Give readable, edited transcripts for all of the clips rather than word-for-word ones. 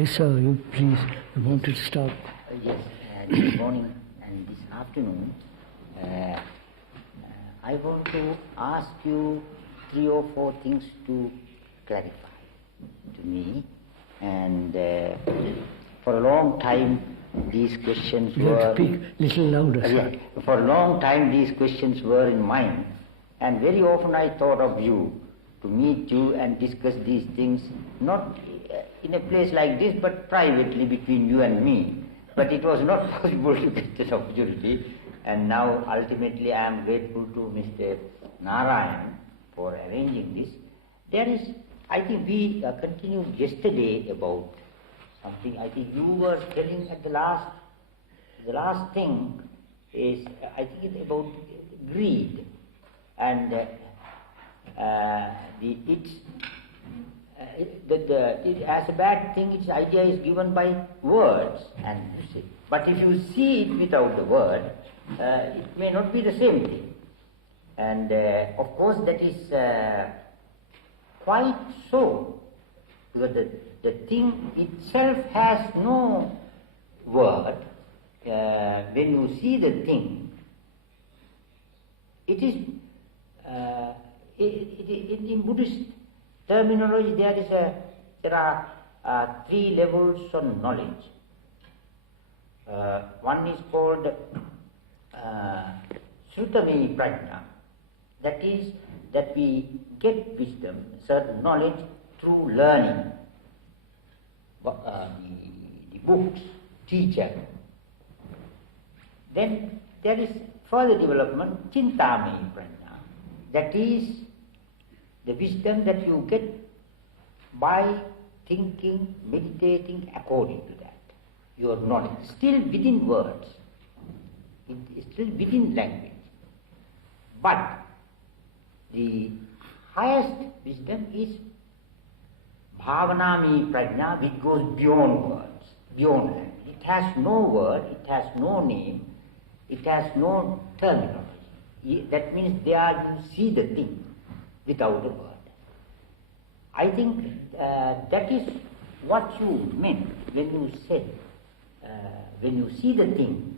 Yes, sir, you please, you wanted to start. Yes, this morning and this afternoon, I want to ask you 3 or 4 things to clarify to me. And for a long time, these questions you were... have to speak a little louder, sir. For a long time, these questions were in mind. And very often I thought of you, to meet you and discuss these things, not in a place like this, but privately between you and me. But it was not possible to get this opportunity. And now, ultimately, I am grateful to Mr. Narayan for arranging this. There is, I think we continued yesterday about something. I think you were telling at the last thing is, I think it's about greed. And as a bad thing, its idea is given by words, and you see. But if you see it without the word, it may not be the same thing. And of course, that is quite so, because the thing itself has no word. When you see the thing, it is. In Buddhist terminology, there are 3 levels of knowledge. One is called Srutami Prajna. That is, that we get wisdom, certain knowledge through learning. The books, teacher. Then there is further development, Chintamani Prajna. That is the wisdom that you get by thinking, meditating according to that. Your knowledge, still within words, it is still within language. But the highest wisdom is Bhavanami Prajna, which goes beyond words, beyond language. It has no word, it has no name, it has no terminology. That means there you see the thing without a word. I think that is what you meant when you said, when you see the thing,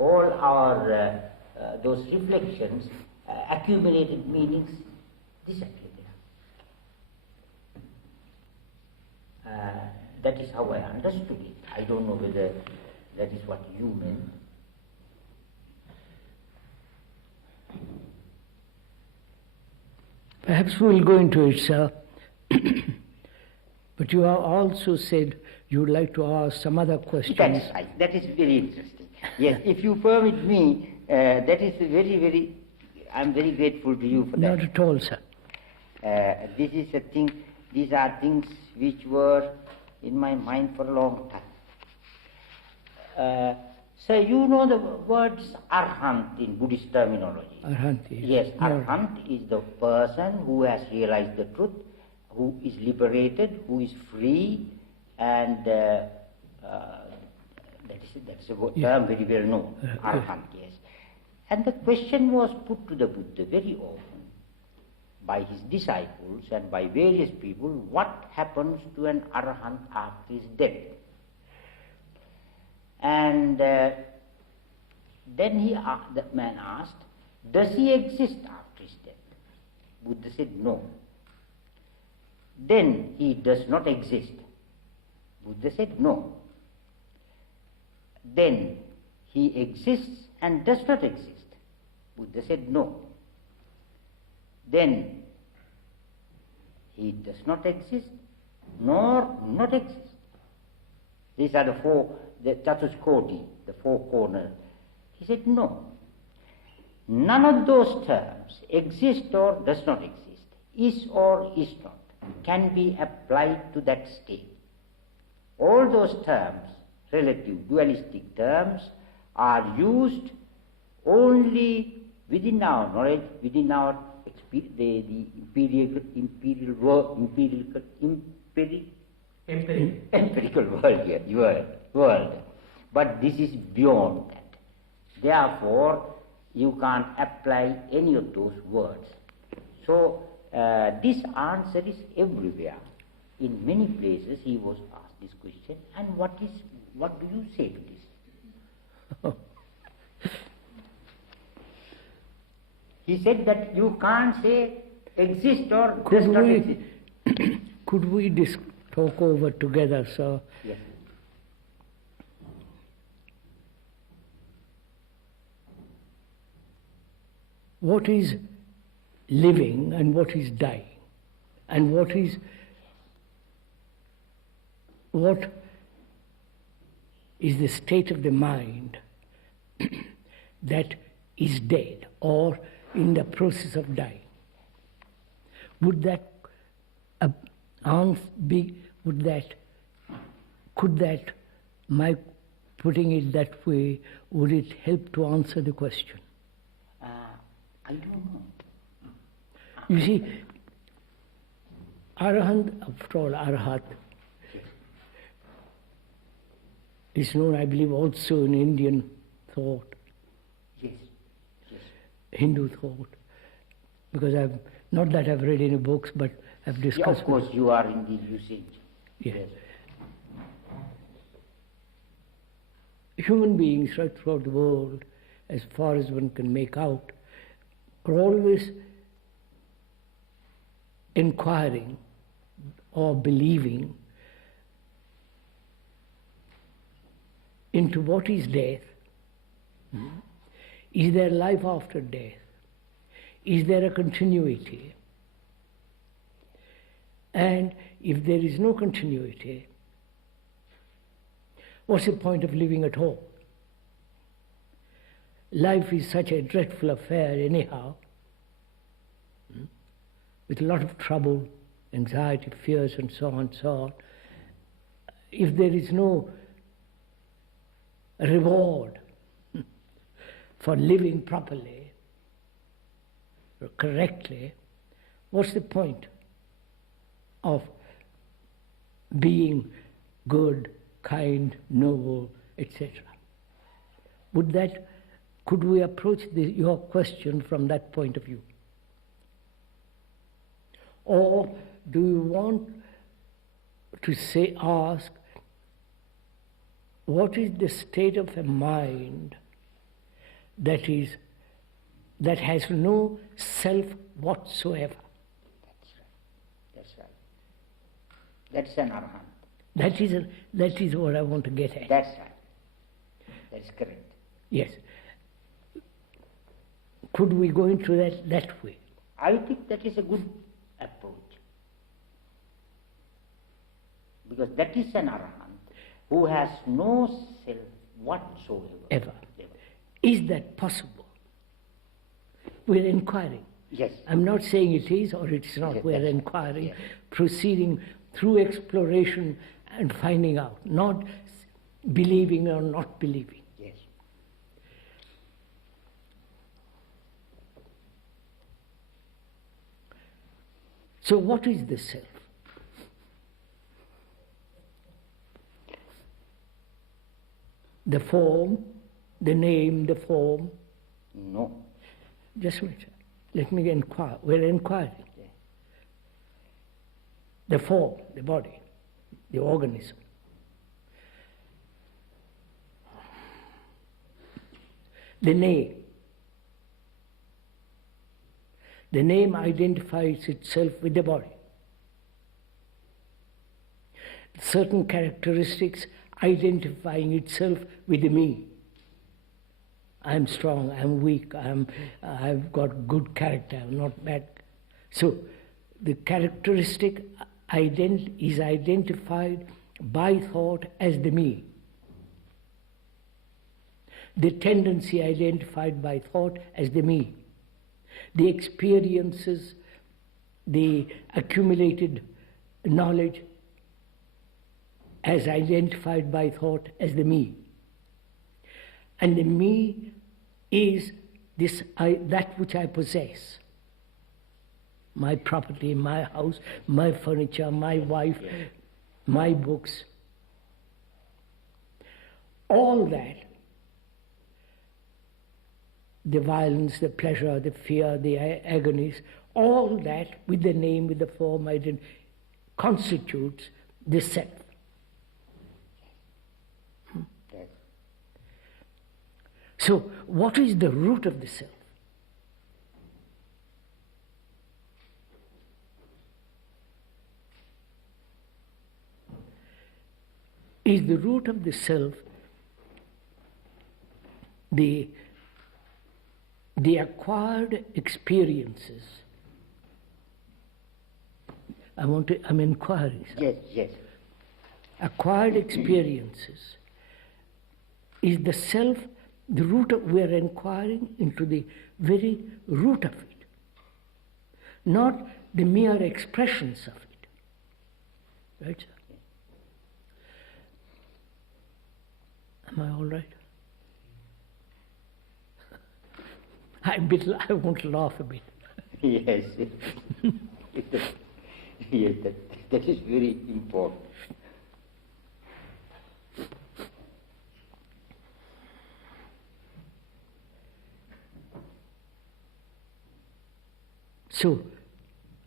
all our those reflections, accumulated meanings disappear. That is how I understood it. I don't know whether that is what you meant. Perhaps we will go into it, sir. But you have also said you would like to ask some other questions. That is right. That is very interesting. Yes, if you permit me, that is very, I am very grateful to you for that. Not at all, sir. This is a thing, these are things which were in my mind for a long time. So you know the words arhant in Buddhist terminology. Arhant, yes. Yes, arhant is the person who has realized the truth, who is liberated, who is free, and that is a term very well known, arhant, yes. And the question was put to the Buddha very often by his disciples and by various people, what happens to an arhant after his death? And then the man asked, does he exist after his death? Buddha said, no. Then he does not exist. Buddha said, no. Then he exists and does not exist. Buddha said, no. Then he does not exist, nor not exist. These are the Chatuskoti, the 4 corners. He said, no. None of those terms, exist or does not exist, is or is not, can be applied to that state. All those terms, relative, dualistic terms, are used only within our knowledge, within our the empirical world here, world. But this is beyond that. Therefore, you can't apply any of those words. So, this answer is everywhere. In many places he was asked. this question, and what do you say to this? He said that you can't say exist or does not exist. Could we talk over together, sir? Yes. What is living and what is dying? And what is the state of the mind that is dead or in the process of dying? Would that could that, my putting it that way, would it help to answer the question? I don't know. You see, Arahant, after all, Arahat, is known, I believe, also in Indian thought. Yes. Yes. Hindu thought. Because not that I've read any books, but I've discussed. Yeah, of course, you are in the usage. Yes. Human beings right throughout the world, as far as one can make out, are always inquiring or believing into what is death. Is there life after death? Is there a continuity? And if there is no continuity, what's the point of living at all? Life is such a dreadful affair anyhow, with a lot of trouble, anxiety, fears, and so on and so on. If there is no reward for living properly or correctly, what's the point of being good, kind, noble, etc.? Could we approach your question from that point of view? Or do you want to ask, what is the state of a mind that has no self whatsoever? That's right. That's an arahant. That is what I want to get at. That's right. That's correct. Yes. Could we go into that way? I think that is a good approach. Because that is an arahant who has no self whatsoever. Ever. Is that possible? We're inquiring. Yes. I'm not saying it is or it's not. Yes, we're inquiring, yes. Proceeding through exploration and finding out, not believing or not believing. Yes. So what is the self? The form, the name, the form? No. Just a minute. Let me inquire. We're inquiring. Yeah. The form, the body, the organism. The name. The name identifies itself with the body. Certain characteristics identifying itself with the me. I'm strong, I'm weak, I've got good character, I'm not bad. So the characteristic is identified by thought as the me. The tendency identified by thought as the me. The experiences, the accumulated knowledge as identified by thought as the me. And the me is that which I possess. My property, my house, my furniture, my wife, my books. All that, the violence, the pleasure, the fear, the agonies, all that with the name, with the form, constitutes the self. So, what is the root of the self? Is the root of the self the acquired experiences? I'm inquiring. Yes, yes. Acquired experiences. Is the self the root of, we are inquiring into the very root of it, not the mere expressions of it. Right, sir? Am I all right? I want to laugh a bit. Yes. Yes, that is very important. So,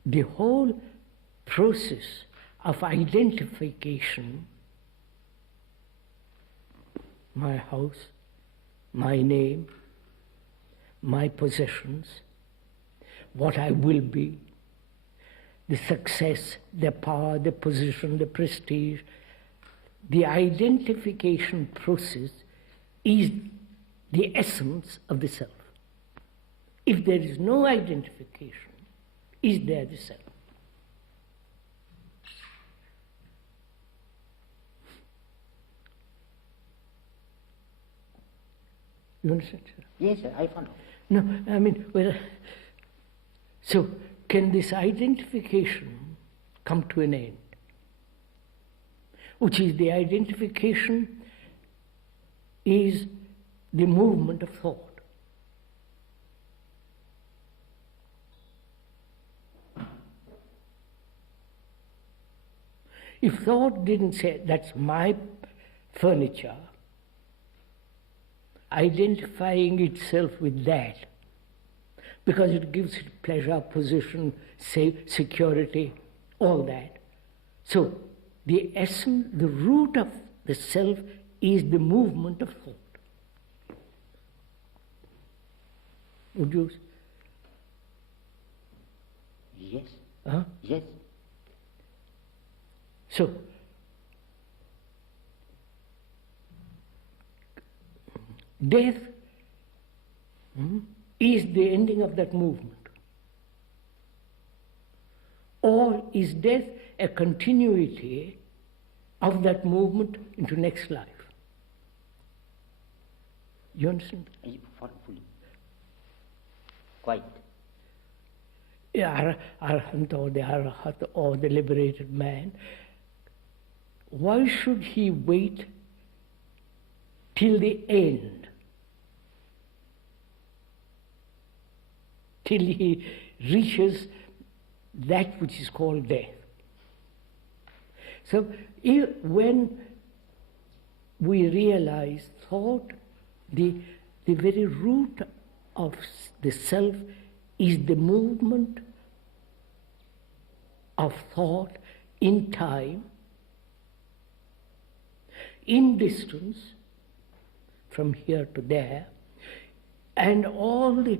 the whole process of identification, my house, my name, my possessions, what I will be, the success, the power, the position, the prestige, the identification process is the essence of the self. If there is no identification, is there the self? You understand, sir? Yes, sir, I follow. No, I mean, so can this identification come to an end? Which is the identification is the movement of thought. If thought didn't say, that's my furniture, identifying itself with that, because it gives it pleasure, position, security, all that. So, the essence, the root of the self is the movement of thought. Would you? Yes. Huh? Yes. So, death is the ending of that movement. Or is death a continuity of that movement into next life? You understand? Fully. Quite. Arhat or the Arhat or the liberated man, why should he wait till the end? Till he reaches that which is called death. So when we realize thought, the very root of the self is the movement of thought in time, in distance, from here to there, and all the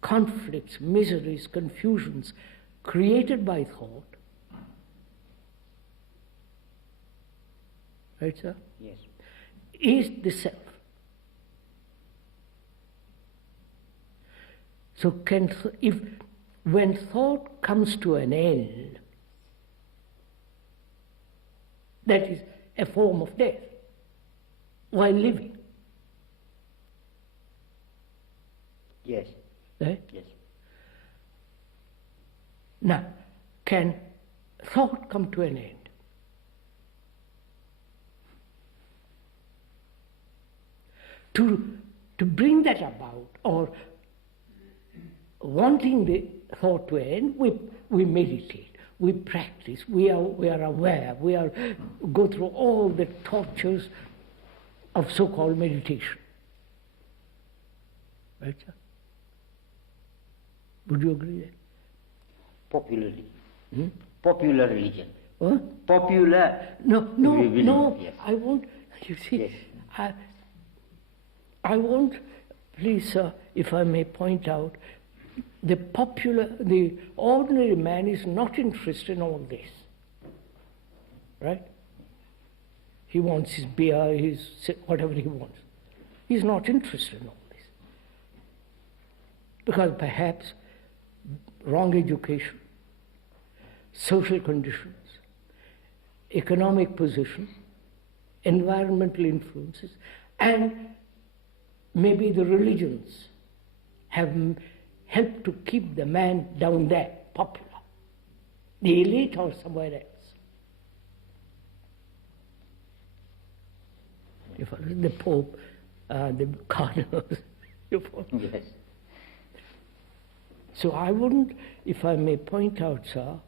conflicts, miseries, confusions created by thought. Right, sir? Yes. Is the self. So when thought comes to an end, that is a form of death while living. Yes. Right? Yes. Now, can thought come to an end? To bring that about, or wanting the thought to end, we meditate, we practice, we are aware, go through all the tortures of so-called meditation. Right, sir? Would you agree there? Popularly. Popular religion. Huh? Popular. No. Yes. I won't. You see, Yes. I want, please, sir, if I may point out, the ordinary man is not interested in all this, right? He wants his beer, his whatever he wants. He's not interested in all this. Because perhaps wrong education, social conditions, economic position, environmental influences, and maybe the religions have helped to keep the man down there, popular, the elite or somewhere else. You follow? The Pope, the cardinals, you follow? Yes. So I wouldn't, if I may point out, sir,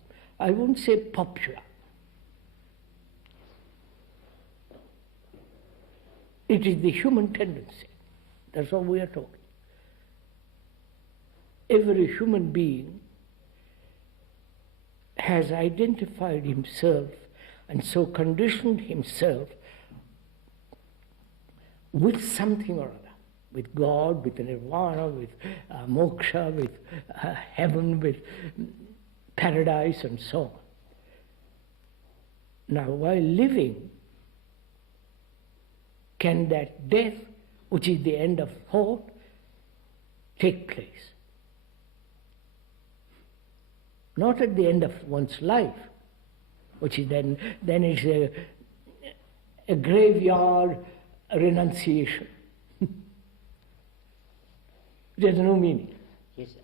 I wouldn't say popular. It is the human tendency. That's all we are talking. Every human being has identified himself and so conditioned himself with something or other, with God, with nirvana, with moksha, with heaven, with paradise, and so on. Now, while living, can that death, which is the end of thought, take place? Not at the end of one's life, which is then it's a graveyard renunciation. There's no meaning. Yes,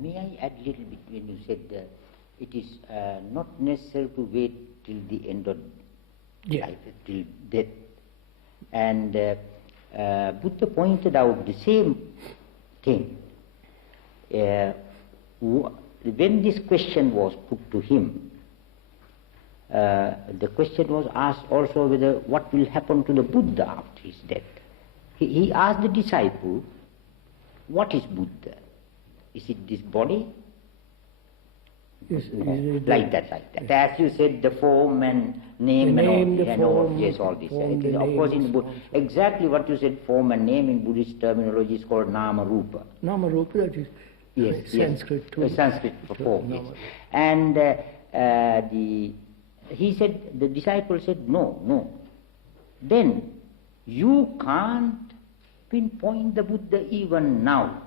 may I add a little bit when you said it is not necessary to wait till the end of life, till death. And Buddha pointed out the same thing. When this question was put to him, the question was asked also whether what will happen to the Buddha after his death. He asked the disciple, what is Buddha? Is it this body? Yes, like that. As you said, the form and name and all, yes, all this. Of course, exactly what you said, form and name in Buddhist terminology is called nama rupa. Nama rupa, that is Sanskrit too. Sanskrit for form, yes. And he said, the disciple said, no. Then you can't pinpoint the Buddha even now,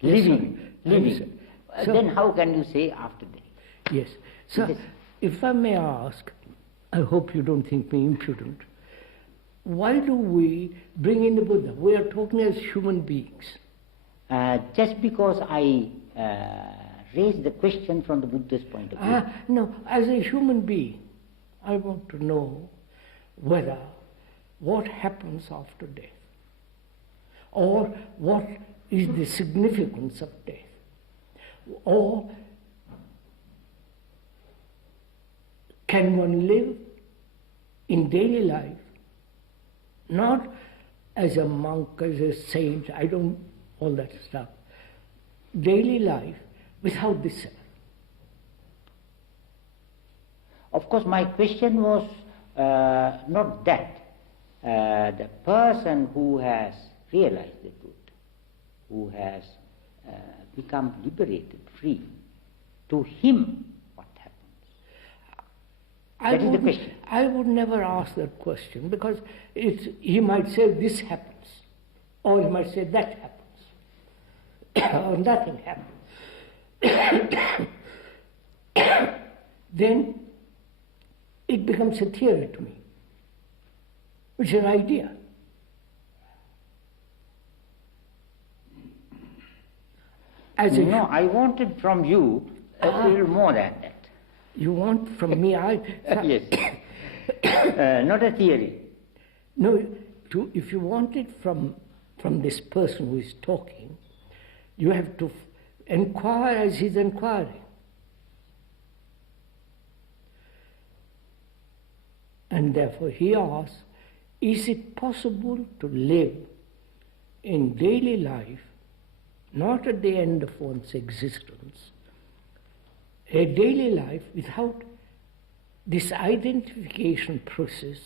living. Then how can you say after death? Yes. So, yes. If I may ask, I hope you don't think me impudent, why do we bring in the Buddha? We are talking as human beings. Just because I raised the question from the Buddha's point of view. No, as a human being, I want to know whether what happens after death, or what is the significance of death, or can one live in daily life, not as a monk, as a saint, all that stuff, daily life without the self? Of course, my question was not that. The person who has realized the truth, who has become liberated, free, to him what happens? That is the question. I would never ask that question, because he might say this happens, or he might say that happens, or nothing happens. Then it becomes a theory to me, which is an idea. I wanted from you a little more than that. You want from me? Yes. Not a theory. No, if you want it from this person who is talking, you have to inquire as he's inquiring. And therefore he asks, is it possible to live in daily life, not at the end of one's existence, a daily life without this identification process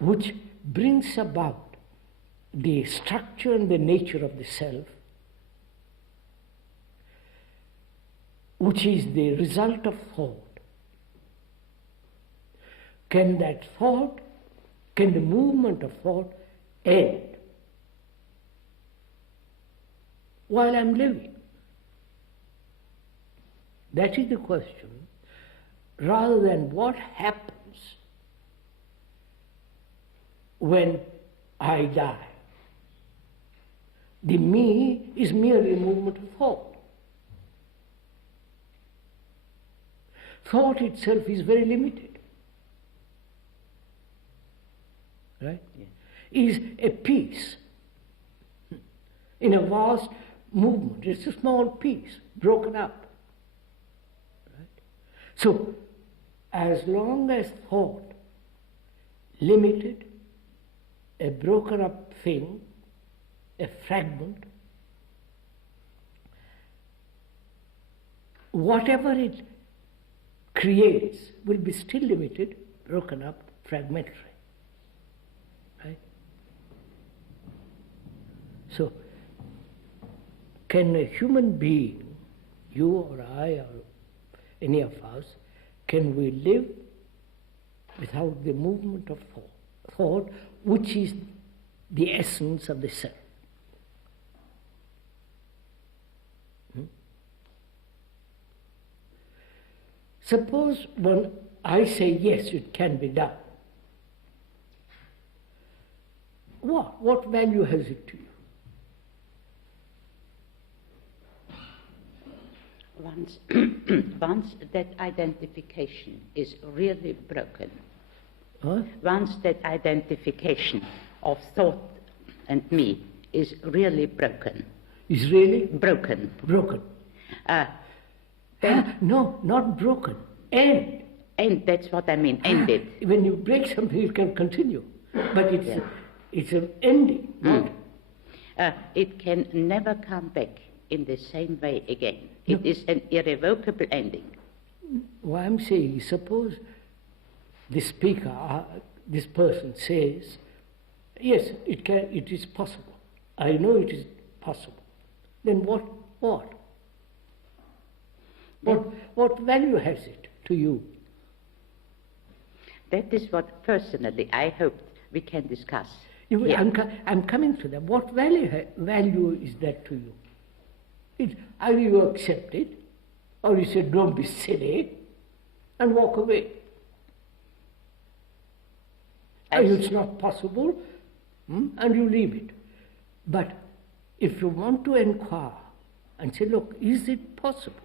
which brings about the structure and the nature of the self, which is the result of thought. Can that thought, can the movement of thought end while I'm living? That is the question, rather than what happens when I die. The me is merely a movement of thought. Thought itself is very limited. Right? Yeah. Is a piece in a vast movement. It's a small piece, broken up. Right? So, as long as thought, limited, a broken up thing, a fragment, whatever it creates will be still limited, broken up, fragmentary. Right? So, can a human being, you or I or any of us, can we live without the movement of thought, which is the essence of the self? Suppose when I say yes, it can be done. What value has it to you? Once that identification is really broken, Huh? once that identification of thought and me is really broken. Is really? Broken. Broken. Then no, not broken. End. end, that's what I mean, ended. When you break something, it can continue. But it's an ending. Not it can never come back in the same way again. No. It is an irrevocable ending. what I'm saying is, suppose the speaker, this person says, yes, it is possible. I know it is possible. Then what? What value has it to you? That is what personally I hope we can discuss. I'm coming to that. What value is that to you? Either you accept it, or you say, don't be silly, and walk away. It's not possible, and you leave it. But if you want to inquire and say, look, is it possible?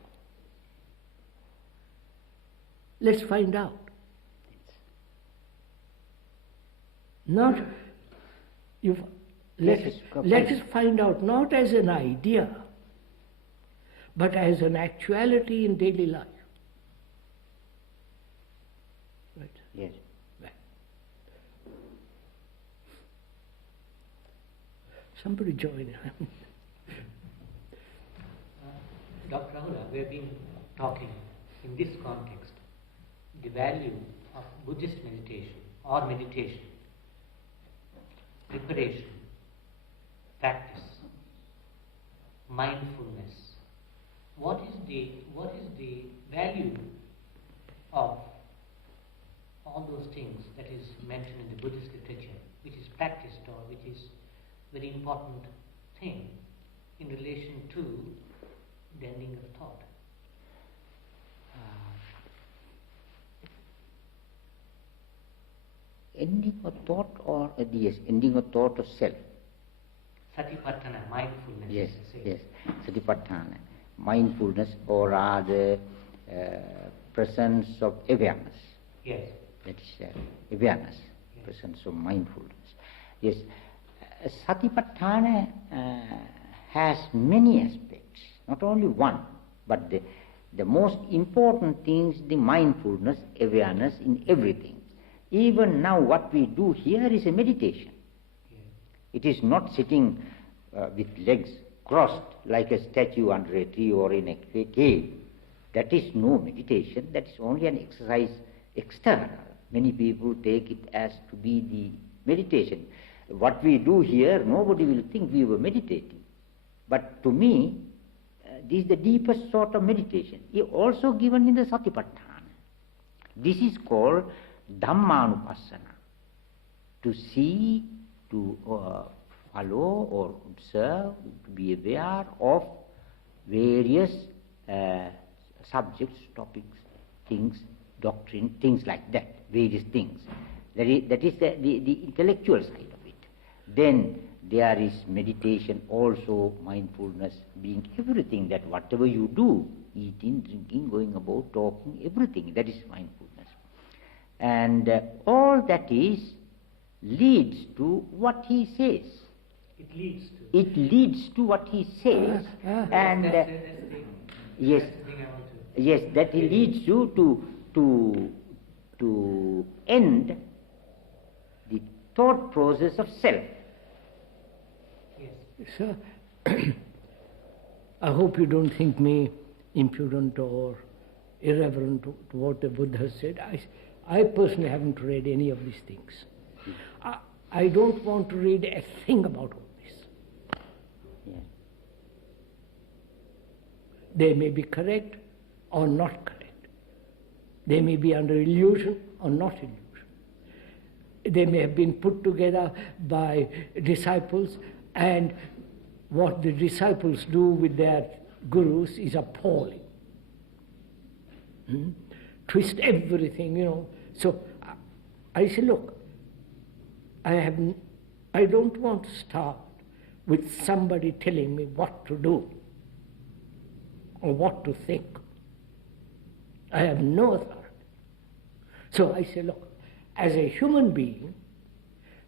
Let's find out. Let us find out not as an idea, but as an actuality in daily life. Right? Yes. Right. Somebody join. Dr. Rahula, we have been talking in this context the value of Buddhist meditation or meditation, preparation, practice, mindfulness. What is the value of all those things that is mentioned in the Buddhist literature, which is practiced or which is very important thing in relation to the ending of thought? Ending of thought or ending of thought of self. Satipatthana, mindfulness. Yes. Satipatthana, mindfulness, or rather presence of awareness. Yes. That is awareness, yes. Presence of mindfulness. Yes, Satipatthana has many aspects, not only one, but the most important thing is the mindfulness, awareness in everything. Even now what we do here is a meditation. Yes. It is not sitting with legs crossed like a statue under a tree or in a cave. That is no meditation, that is only an exercise external. Many people take it as to be the meditation. what we do here, nobody will think we were meditating. But to me, this is the deepest sort of meditation. Also given in the Satipatthana. This is called Dhammanupassana. To see, to follow or observe, to be aware of various subjects, topics, things, doctrine, things like that, various things. That is the intellectual side of it. Then there is meditation also, mindfulness, being everything, that whatever you do, eating, drinking, going about, talking, everything, that is mindfulness. And all that is leads to what he says. It leads to what he says. And that's the thing. yes, That's the thing I want to. yes, that he leads you to end the thought process of self. Yes. So, I hope you don't think me impudent or irreverent to what the Buddha said. I personally haven't read any of these things. I don't want to read a thing about all this. Yeah. They may be correct or not correct. They may be under illusion or not illusion. They may have been put together by disciples, and what the disciples do with their gurus is appalling. Twist everything, So I say, look, I don't want to start with somebody telling me what to do or what to think. I have no authority. So I say, look, as a human being,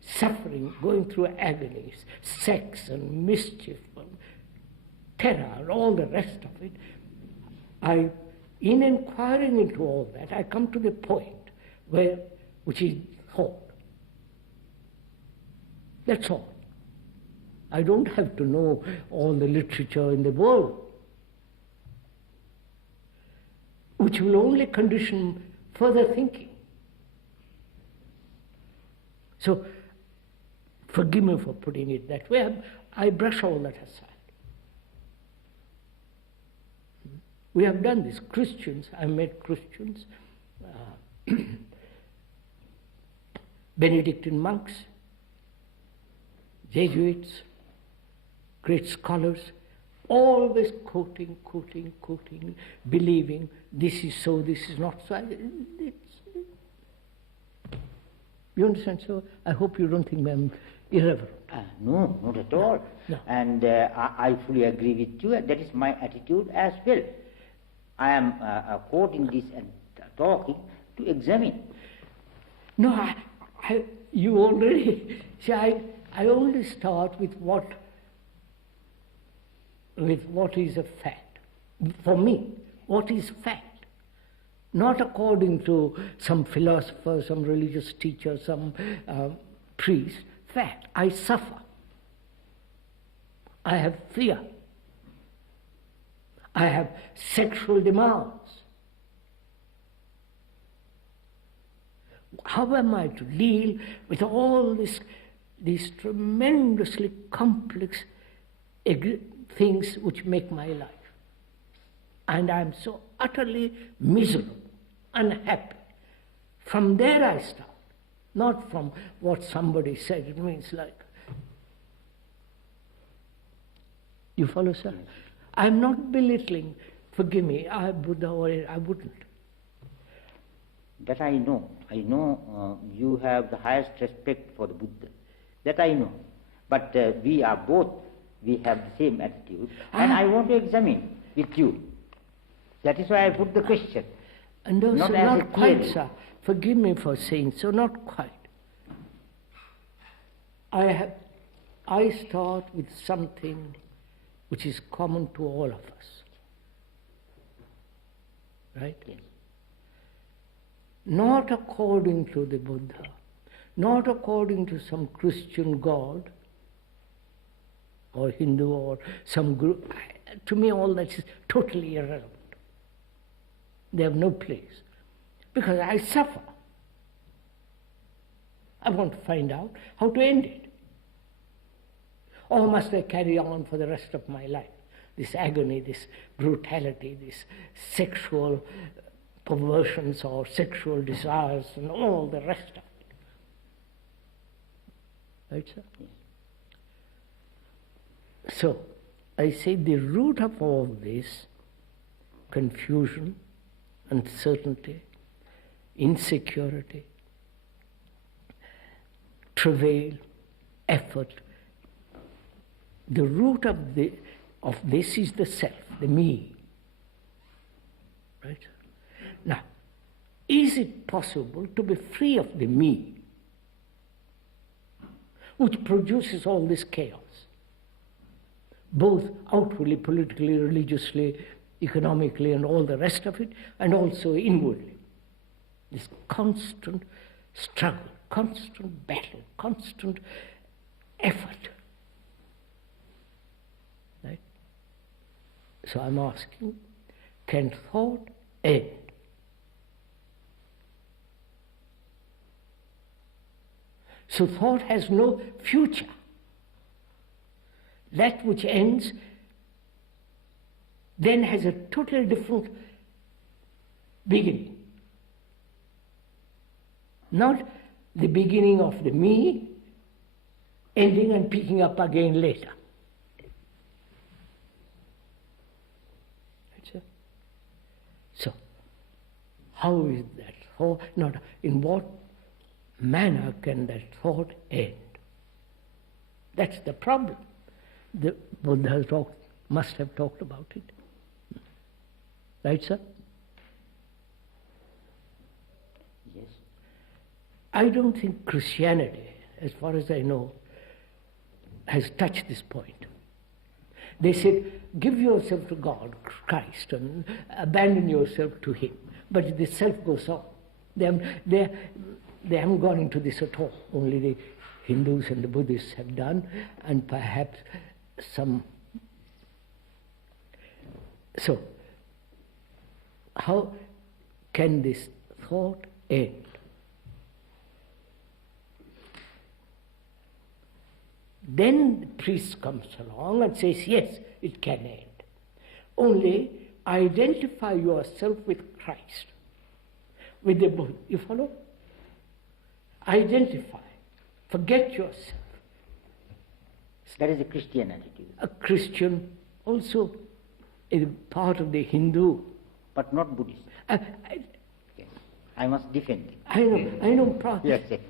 suffering, going through agonies, sex and mischief and terror, all the rest of it, in inquiring into all that, I come to the point which is thought. That's all. I don't have to know all the literature in the world, which will only condition further thinking. So, forgive me for putting it that way. I brush all that aside. We have done this. Christians, I met Christians, Benedictine monks, Jesuits, great scholars, always quoting, believing this is so, this is not so. You understand? So I hope you don't think I'm irreverent. No, not at all. No. And I fully agree with you, and that is my attitude as well. I am quoting this and talking to examine. No, you already, see, I only start with what is a fact. For me, what is fact? Not according to some philosopher, some religious teacher, some priest. Fact, I suffer. I have fear. I have sexual demands. How am I to deal with all these tremendously complex things which make my life? And I'm so utterly miserable, unhappy. From there I start, not from what somebody said. It means like, you follow, sir? I'm not belittling, forgive me, Buddha, or I wouldn't. That I know. I know you have the highest respect for the Buddha. That I know. But we have the same attitude. And I want to examine with you. That is why I put the question. And also Not not quite, theory. sir. Forgive me for saying so, not quite. I start with something which is common to all of us. Right? Yes. Not according to the Buddha, not according to some Christian God or Hindu or some group. To me, all that is totally irrelevant. They have no place. Because I suffer. I want to find out how to end it. Or must I carry on for the rest of my life? This agony, this brutality, this sexual perversions or sexual desires and all the rest of it. Right, sir? Yes. So, I say the root of all this, confusion, uncertainty, insecurity, travail, effort, the root of this is the self, the me. Right? Now, is it possible to be free of the me, which produces all this chaos, both outwardly, politically, religiously, economically, and all the rest of it, and also inwardly? This constant struggle, constant battle, constant effort. Right? So I'm asking, can thought end? So thought has no future. That which ends then has a totally different beginning. Not the beginning of the me, ending and picking up again later. So, how is that thought? Not in what manner can that thought end? That's the problem. The Buddha must have talked about it. Right, sir? Yes. I don't think Christianity, as far as I know, has touched this point. They said, give yourself to God, Christ, and abandon yourself to Him. But the self goes on. They haven't gone into this at all. Only the Hindus and the Buddhists have done, and perhaps some. So, how can this thought end? Then the priest comes along and says, yes, it can end. Only identify yourself with Christ, with the Buddha. You follow? Identify. Forget yourself. That is a Christian attitude. A Christian, also a part of the Hindu. But not Buddhist. Yes. I must defend it. I know. Yes, yes.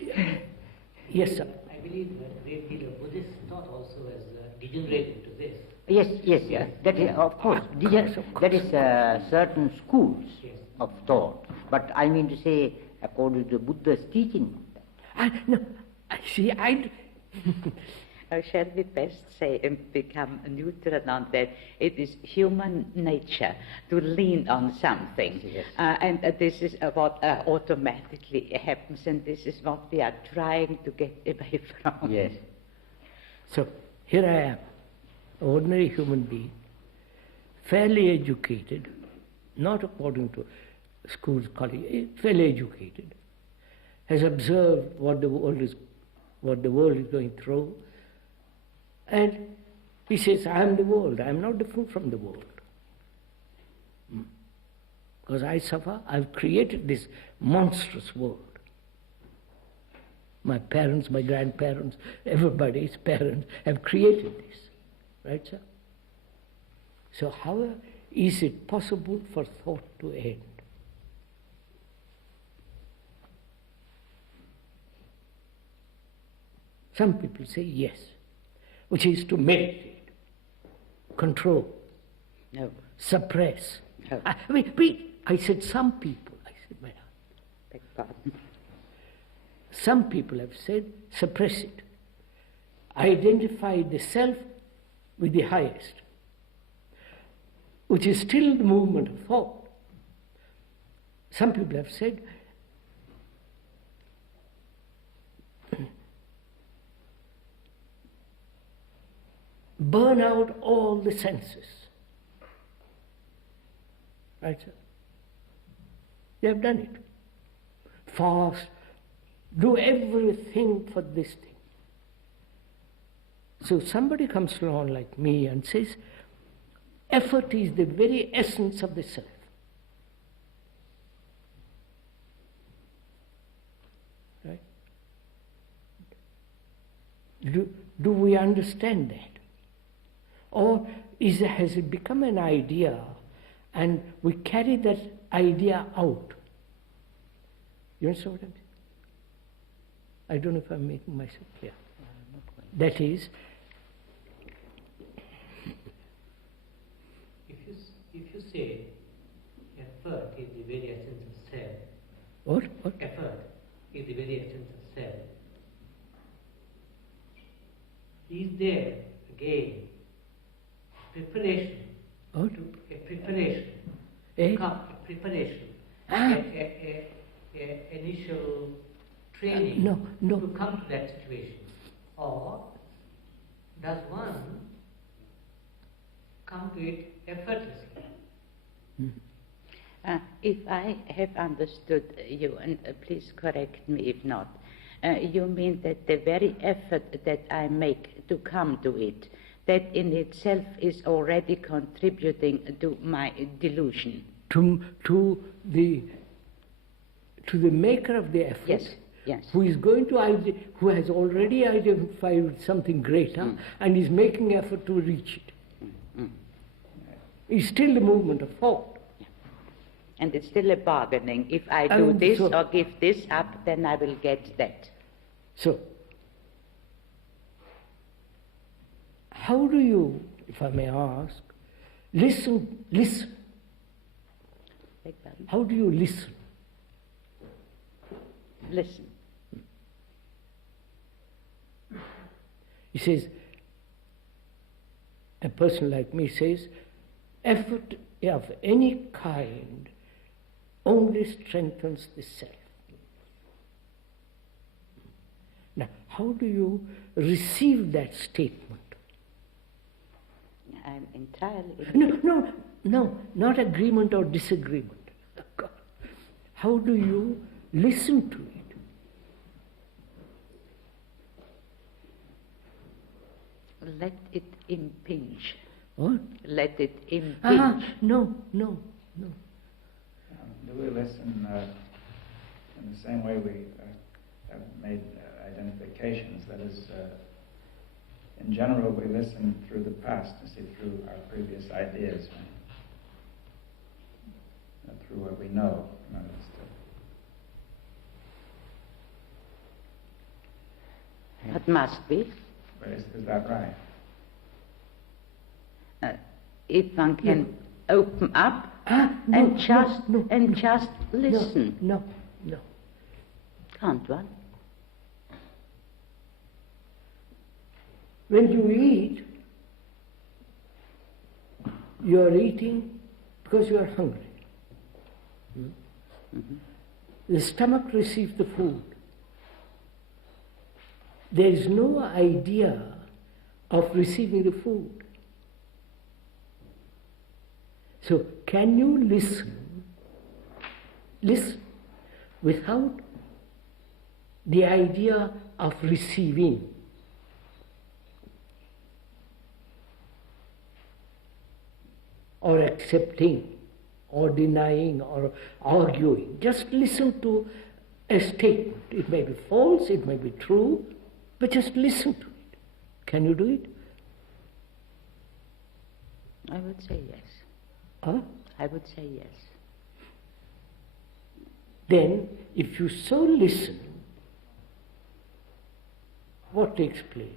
Yes, sir. I believe a great deal of Buddhist thought also has degenerated to this. Yes. That is, of course. That is certain schools of thought. But I mean to say, according to Buddha's teaching. Shall we best say and become neutral on that? It is human nature to lean on something. Yes. And this is what automatically happens, and this is what we are trying to get away from. Yes. So, here I am, ordinary human being, fairly educated, not according to schools, college, fairly educated, has observed what the world is going through, and he says, I am the world, I am not different from the world. Because I suffer, I've created this monstrous world. My parents, my grandparents, everybody's parents have created this. Right, sir? So how is it possible for thought to end? Some people say yes, which is to meditate, control, No. suppress. No. I said some people. I said, madam. Beg pardon. Some people have said suppress it. Identify the self with the highest, which is still the movement of thought. Some people have said burn out all the senses. Right, sir? They have done it. Fast, do everything for this thing. So somebody comes along like me and says, effort is the very essence of the self. Right? Do we understand that? Or has it become an idea and we carry that idea out? You understand what I'm saying? I don't know if I'm making myself clear. That is, if you say effort is the very essence of self. What? Effort is the very essence of self. Is there again preparation? What? A preparation. Eh? A preparation. Ah. A initial training No. to come to that situation. Or does one come to it effortlessly? If I have understood you, and please correct me if not, you mean that the very effort that I make to come to it, that in itself is already contributing to my delusion. To the maker of the effort, yes. who is going to who has already identified with something greater and is making effort to reach it. It's still the movement of thought. And it's still a bargaining. If I do this or give this up, then I will get that. So, how do you, if I may ask, listen? How do you listen? Listen. He says, a person like me says, effort of any kind only strengthens the self. Now, how do you receive that statement? I'm entirely... No, not agreement or disagreement. How do you listen to it? Let it impinge. What? Let it impinge. No. Do we listen in the same way we have made identifications? That is, in general, we listen through the past, you see, through our previous ideas, through what we know. It must be. But is that right? If one can open up and just listen. No. Can't one? When you eat, you are eating because you are hungry. The stomach receives the food. There is no idea of receiving the food. So, can you listen without the idea of receiving? Or accepting, or denying, or arguing. Just listen to a statement. It may be false, it may be true, but just listen to it. Can you do it? I would say yes. Huh? I would say yes. Then, if you so listen, what takes place?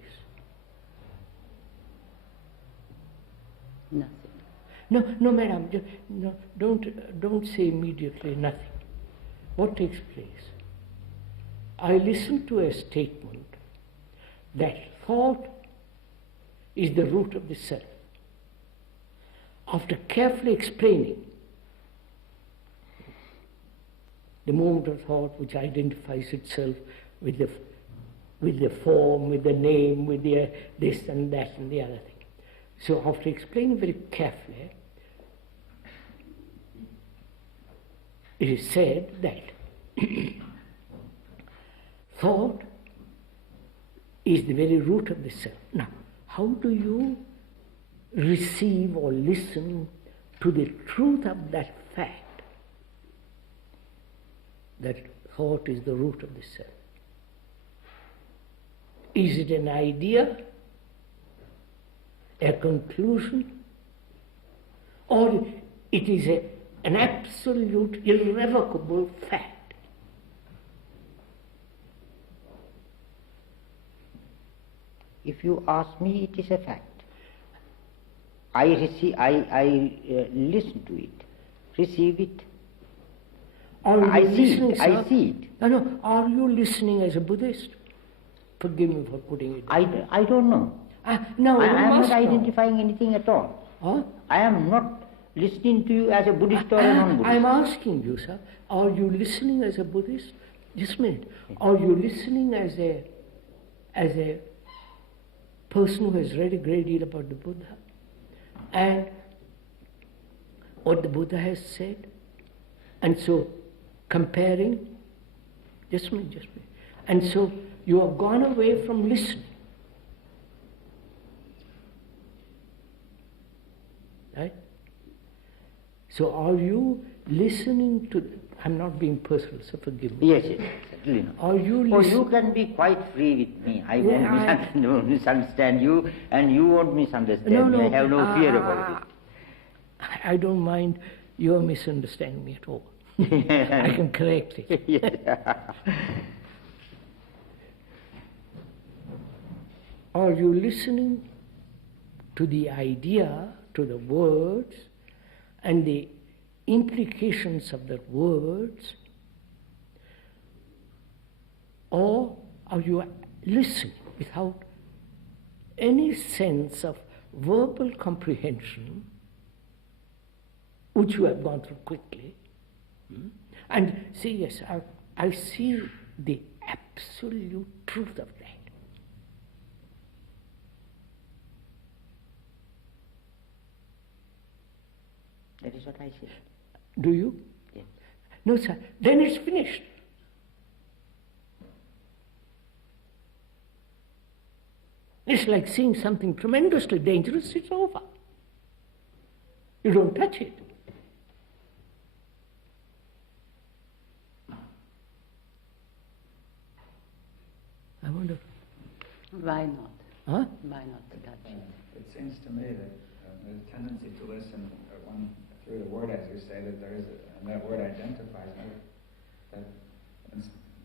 Nothing. No, madam, don't say immediately nothing. What takes place? I listen to a statement that thought is the root of the self. After carefully explaining the movement of thought which identifies itself with the form, with the name, with the this and that and the other thing. So after explaining very carefully, it is said that thought is the very root of the self. Now, how do you receive or listen to the truth of that fact that thought is the root of the self? Is it an idea, a conclusion, or it is an absolute, irrevocable fact? If you ask me, it is a fact. I listen to it, receive it. I see it. No, are you listening as a Buddhist? Forgive me for putting it. I don't know. No, I you am must not know. identifying anything at all. Huh? I am not listening to you as a Buddhist or a non-Buddhist. I'm asking you, sir, are you listening as a Buddhist? Just a minute. Are you listening as a person who has read a great deal about the Buddha and what the Buddha has said? And so comparing, just a minute. And so you have gone away from listening. Right? So are you listening to, I'm not being personal, so forgive me. Yes, certainly not. Are you Oh, listening? you can be quite free with me. I won't misunderstand you, and you won't misunderstand me. I have no fear about it. I don't mind your misunderstanding me at all. I can correct it. Yes. Are you listening to the idea, to the words, and the implications of the words? Or are you listening without any sense of verbal comprehension, which you have gone through quickly? And see, yes, I see the absolute truth of that. That is what I see. Do you? Yes. No, sir. Then it's finished. It's like seeing something tremendously dangerous, it's over. You don't touch it. I wonder. Why not? Huh? Why not touch? It seems to me that there's a tendency to listen through the word, as you say, that there is, and that word identifies,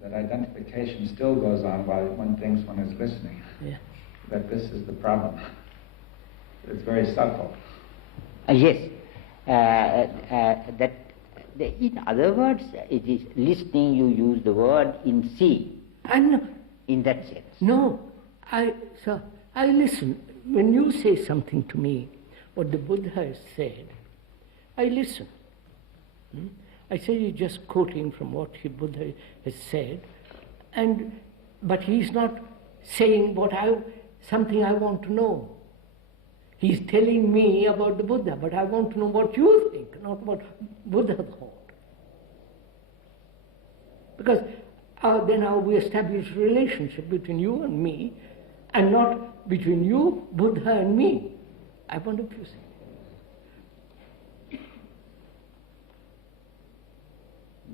that identification still goes on while one thinks one is listening. Yeah. That this is the problem. It's very subtle. Yes. In other words, it is listening, you use the word in see, in that sense. No, sir, I listen. When you say something to me, what the Buddha has said, I listen. I say you're just quoting from what the Buddha has said, but he's not saying something I want to know. He's telling me about the Buddha, but I want to know what you think, not what Buddha thought. Because then we establish a relationship between you and me, and not between you, Buddha, and me. I wonder if you see.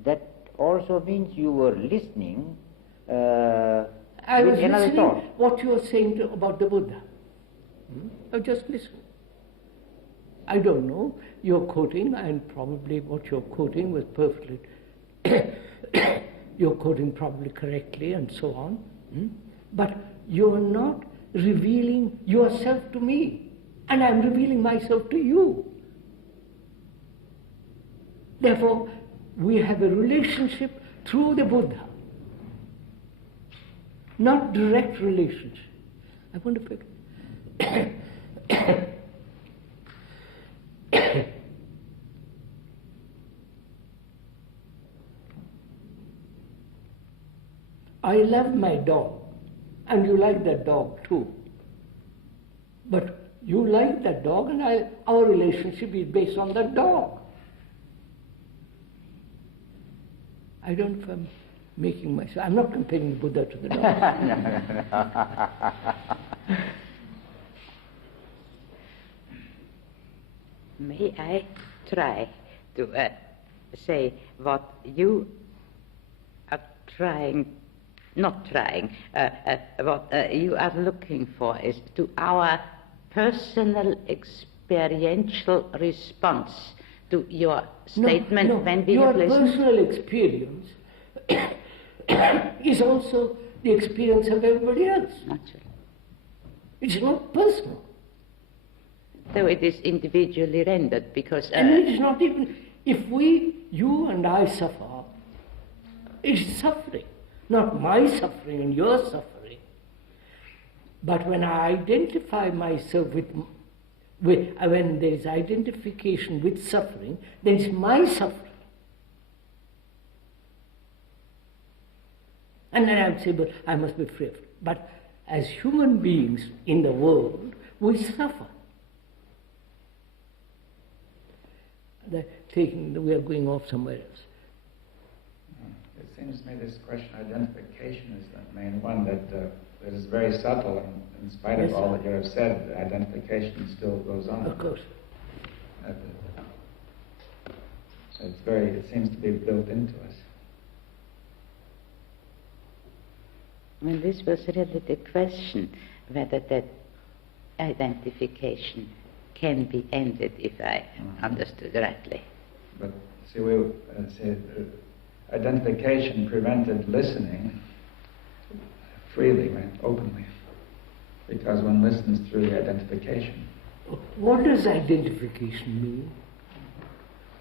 That also means you were listening I was with another listening thought. what you are saying about the Buddha. I just listen. I don't know. You're quoting, and probably what you're quoting was perfectly. You're quoting probably correctly, and so on. But you're not revealing yourself to me, and I'm revealing myself to you. Therefore, we have a relationship through the Buddha, not direct relationship. I wonder if I love my dog, and you like that dog too. But you like that dog, and our relationship is based on that dog. I don't know if I'm making myself. I'm not comparing the Buddha to the dog. May I try to say what you are what you are looking for is to our personal experiential response to your statement when we have listened? Your personal experience is also the experience of everybody else. Naturally. It's not personal. Though it is individually rendered, because... and it is not even... If you and I suffer, it's suffering. Not my suffering and your suffering. But when I identify myself when there is identification with suffering, then it's my suffering. And then I would say, but I must be free of it. But as human beings in the world, we suffer. We are going off somewhere else. It seems to me this question of identification is the main one that is very subtle, and in spite of all that you have said, identification still goes on. Of course. So it seems to be built into us. Well, this was really the question, whether that identification can be ended, if I understood rightly. But see, we say identification prevented listening freely, right, openly, because one listens through the identification. What does identification mean?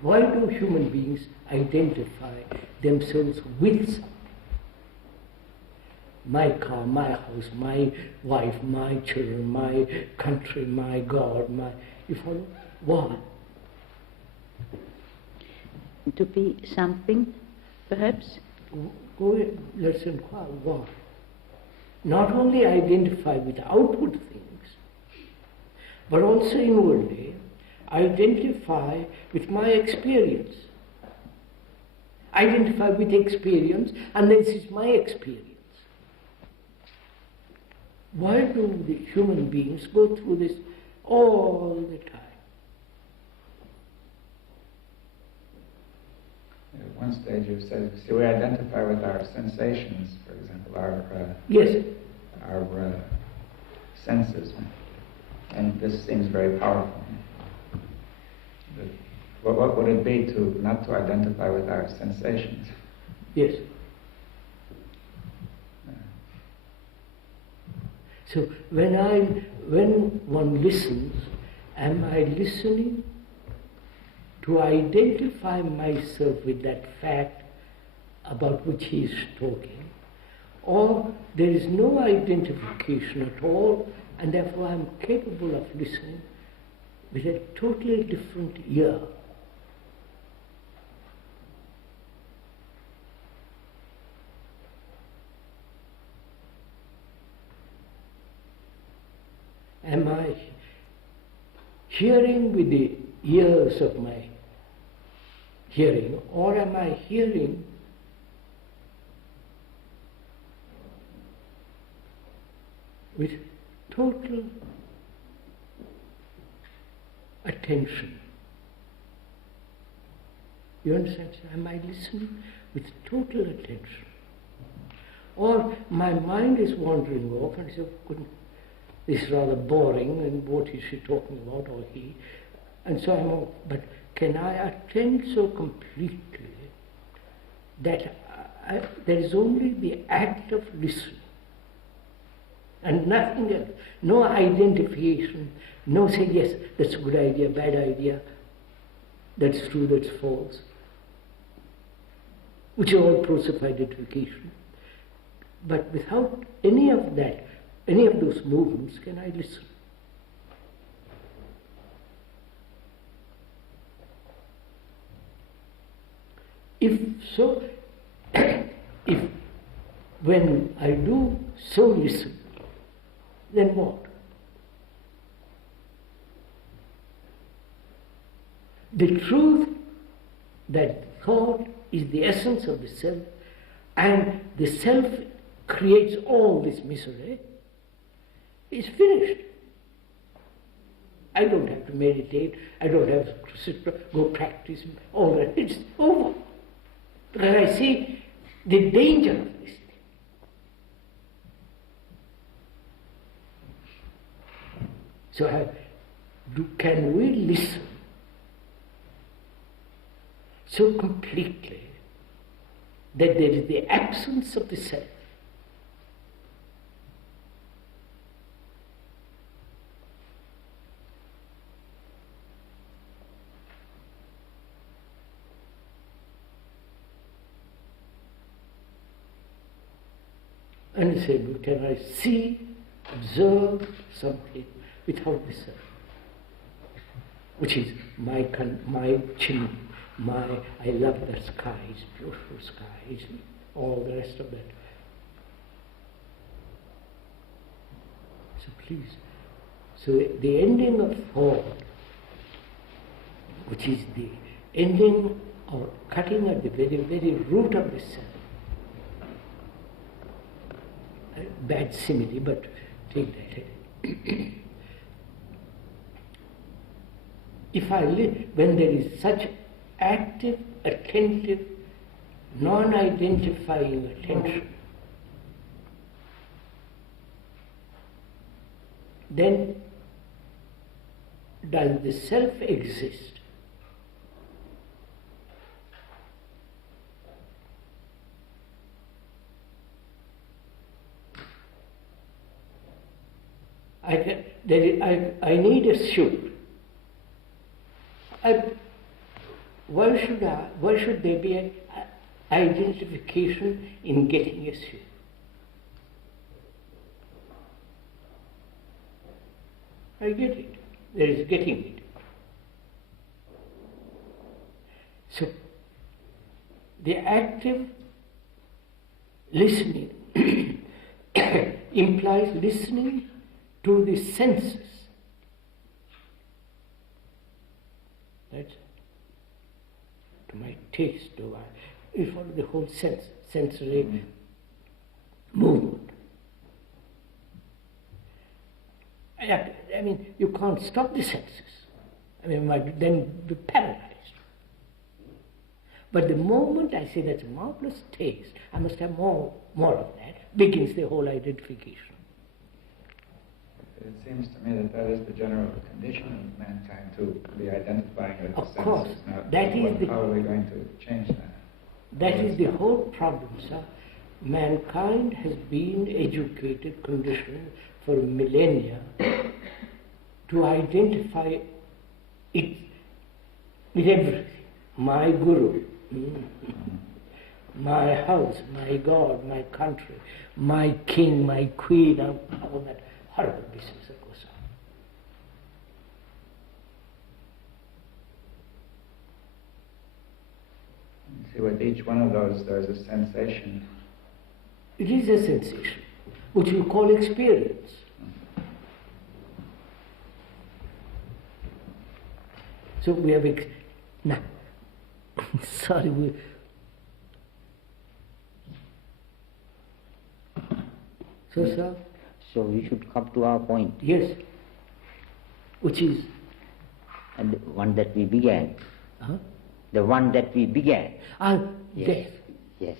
Why do human beings identify themselves with something? My car, my house, my wife, my children, my country, my God, you follow? Why? To be something, perhaps? Go ahead, let's inquire why. Not only identify with outward things, but also inwardly identify with my experience. Identify with experience, and this is my experience. Why do the human beings go through this all the time? At one stage you said, see, we identify with our sensations, for example, our senses, and this seems very powerful. But what would it be not to identify with our sensations? Yes. So when one listens, am I listening to identify myself with that fact about which he is talking, or there is no identification at all, and therefore I am capable of listening with a totally different ear? Am I hearing with the ears of my hearing, or am I hearing with total attention? You understand? Am I listening with total attention? Or my mind is wandering off and I say, goodness, this is rather boring, and what is she talking about, or he? And so I'm off. But can I attend so completely that there is only the act of listening and nothing else? No identification, no saying, yes, that's a good idea, bad idea, that's true, that's false, which is all process of identification. But without any of that, any of those movements, can I listen? If so, if when I do so listen, then what? The truth that thought is the essence of the self, and the self creates all this misery, is finished. I don't have to meditate, I don't have to sit, go practice, all that. It's over. Because I see the danger of this thing. So can we listen so completely that there is the absence of the self? And you say, can I see, observe something without the self? Which is my chin, I love that sky, it's beautiful sky, it's all the rest of that. So please, so the ending of form, which is the ending or cutting at the very, very root of the self. Bad simile, but take that. If I live, when there is such active, attentive, non-identifying attention, then does the self exist? I need a shoe. Why should there be an identification in getting a shoe? I get it. There is getting it. So, the active listening implies listening to the senses. That's to my taste, you follow the whole sensory movement. I mean, you can't stop the senses. I mean, you might then be paralyzed. But the moment I say that's a marvelous taste, I must have more of that, begins the whole identification. It seems to me that is the general condition of mankind, to be identifying with the senses. Of course. How are we going to change that? That is the whole problem, sir. Mankind has been educated, conditioned for millennia to identify it with everything. My guru, my house, my God, my country, my king, my queen, all that horrible business that goes on. See, with each one of those, there's a sensation. It is a sensation, which you call experience. So we have sorry, sir? So we should come to our point. Yes. Which is? And the one that we began. Huh? The one that we began. Yes. Yes.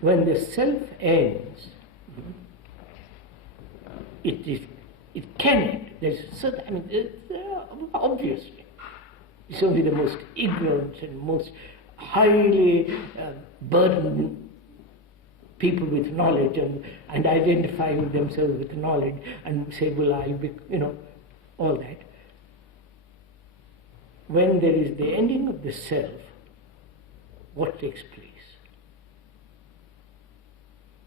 When the self ends, it cannot. There's certain, I mean, obviously, it's only the most ignorant and most highly burdened people with knowledge and identifying themselves with knowledge and say, well, all that. When there is the ending of the self, what takes place?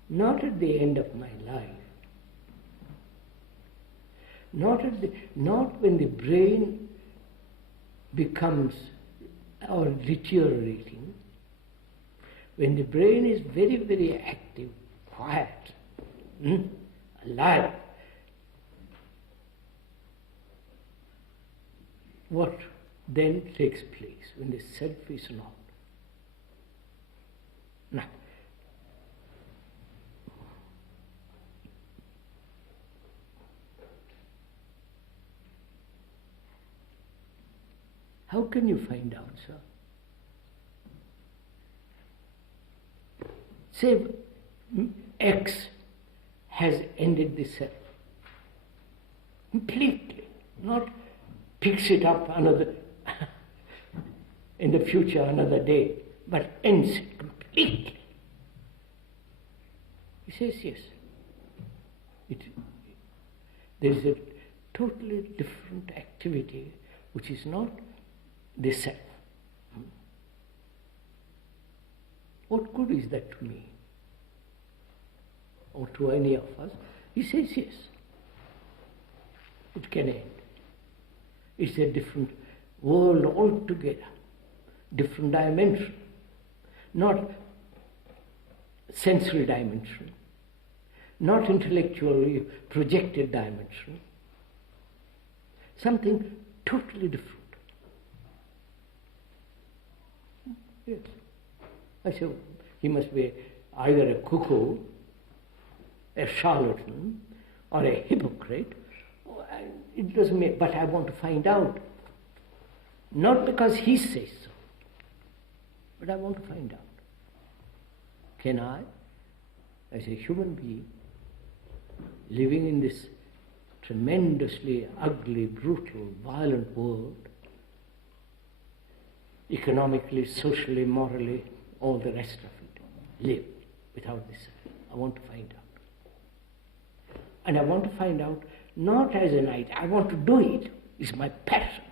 Not at the end of my life. Not when the brain becomes or deteriorating. When the brain is very, very active, quiet, alive, what then takes place when the self is not? Now, How can you find out, sir? Say X has ended the self completely, not picks it up another in the future, another day, but ends it completely. He says yes. There is a totally different activity which is not the self. What good is that to me? Or to any of us? He says yes. It can end. It's a different world altogether, different dimension, not sensory dimension, not intellectually projected dimension, something totally different. Yes. I said, he must be either a cuckoo, a charlatan, or a hypocrite. It doesn't matter, but I want to find out. Not because he says so, but I want to find out. Can I, as a human being, living in this tremendously ugly, brutal, violent world, economically, socially, morally, all the rest of it, live without this? I want to find out. And I want to find out not as an idea. I want to do it. It's my passion.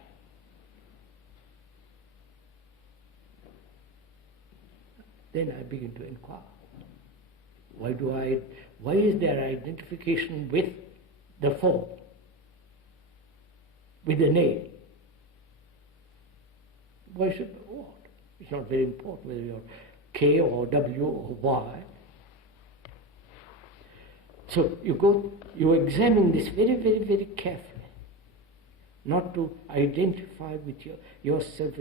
Then I begin to inquire. Why is there identification with the form, with the name? Why should what? It's not very important whether you're K or W or Y. So you examine this very, very, very carefully, not to identify with yourself,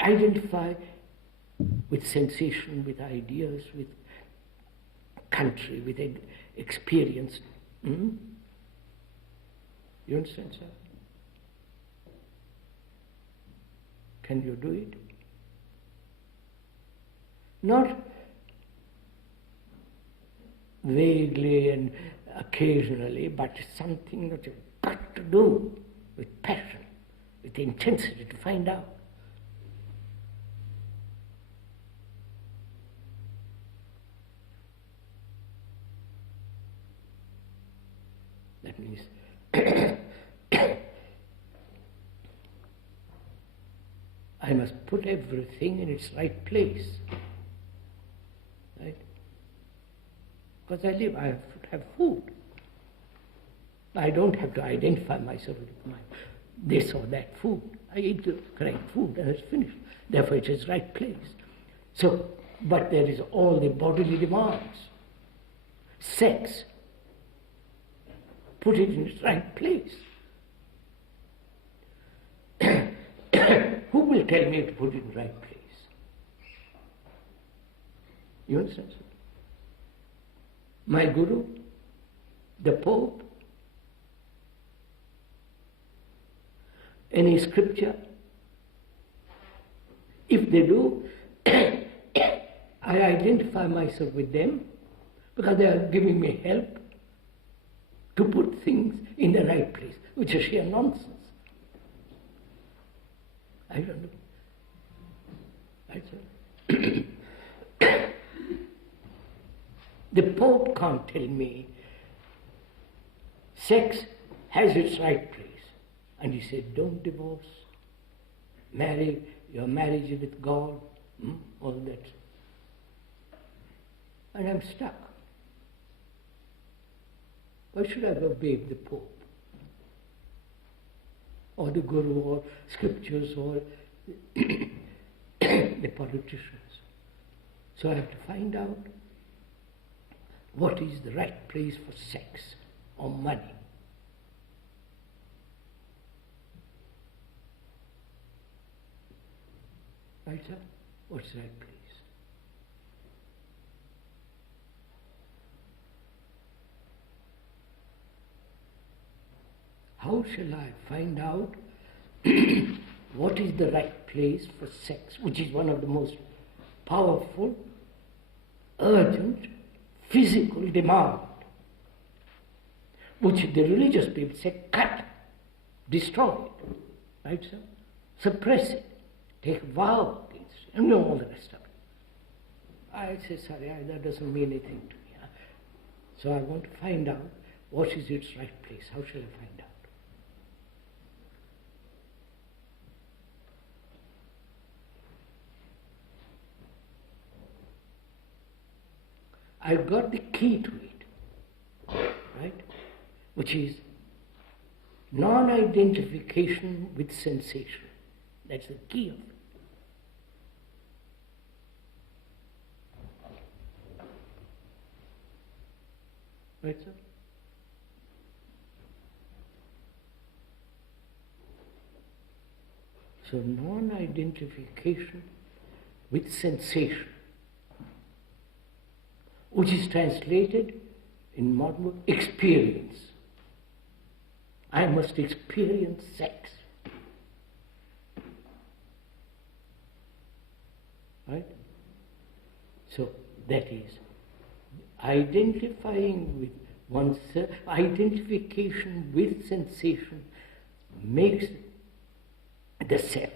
identify with sensation, with ideas, with country, with experience. You understand, sir? Can you do it? Not vaguely and occasionally, but something that you've got to do with passion, with intensity to find out. That means I must put everything in its right place. Right? Because I live, I have to have food. I don't have to identify myself with my this or that food. I eat the correct food and it's finished. Therefore it is right place. So, but there is all the bodily demands. Sex. Put it in its right place. Who will tell me to put it in the right place? You understand? My Guru, the Pope, any scripture, if they do, I identify myself with them because they are giving me help to put things in the right place, which is sheer nonsense. I don't know. Right, sir? The Pope can't tell me sex has its right place. And he said, don't divorce. Marry, your marriage is with God, all that. And I'm stuck. Why should I obey the Pope? Or the Guru, or scriptures, or the politicians? So I have to find out what is the right place for sex or money. Right, sir? What's the right place? How shall I find out what is the right place for sex, which is one of the most powerful, urgent, physical demand, which the religious people say, cut, destroy it, right, sir? Suppress it, take a vow against it, and all the rest of it. I say, sorry, that doesn't mean anything to me. So I want to find out what is its right place. How shall I find out? I've got the key to it, right? Which is non-identification with sensation. That's the key of it. Right, sir? So non-identification with sensation, which is translated in modern word, experience. I must experience sex. Right? So that is identifying with oneself, identification with sensation makes the self.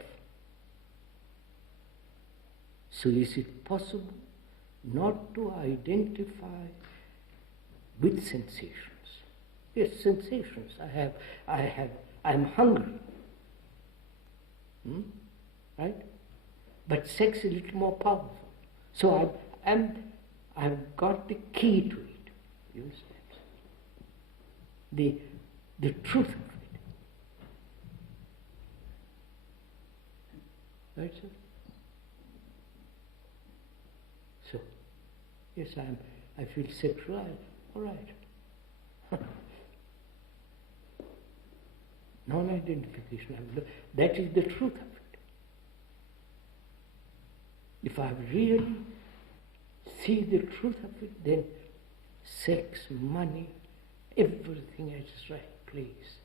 So is it possible not to identify with sensations? Yes, sensations. I'm hungry. Right? But sex is a little more powerful. So I've got the key to it. You understand? The truth of it. Right, sir? So, yes, I feel sexual. All right. Non-identification. That is the truth of it. If I really see the truth of it, then sex, money, everything has its right place.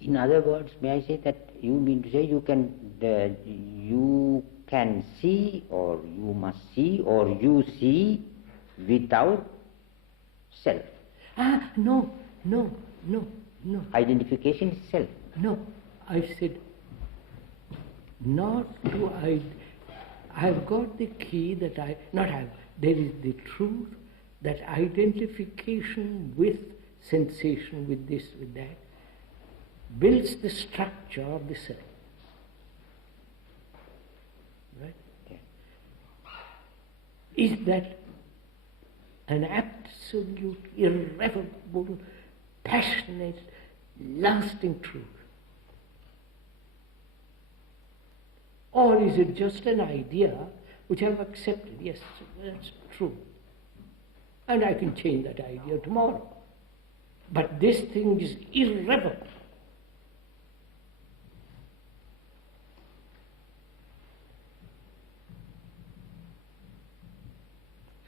In other words, may I say that you mean to say you can see, or you must see, or you see without self? No. Identification is self. No, I said not to I've got the key that there is the truth that identification with sensation, with this, with that, builds the structure of the self. Right? Yeah. Is that an absolute, irrevocable, passionate, lasting truth? Or is it just an idea which I've accepted? Yes, that's true. And I can change that idea tomorrow. But this thing is irrevocable.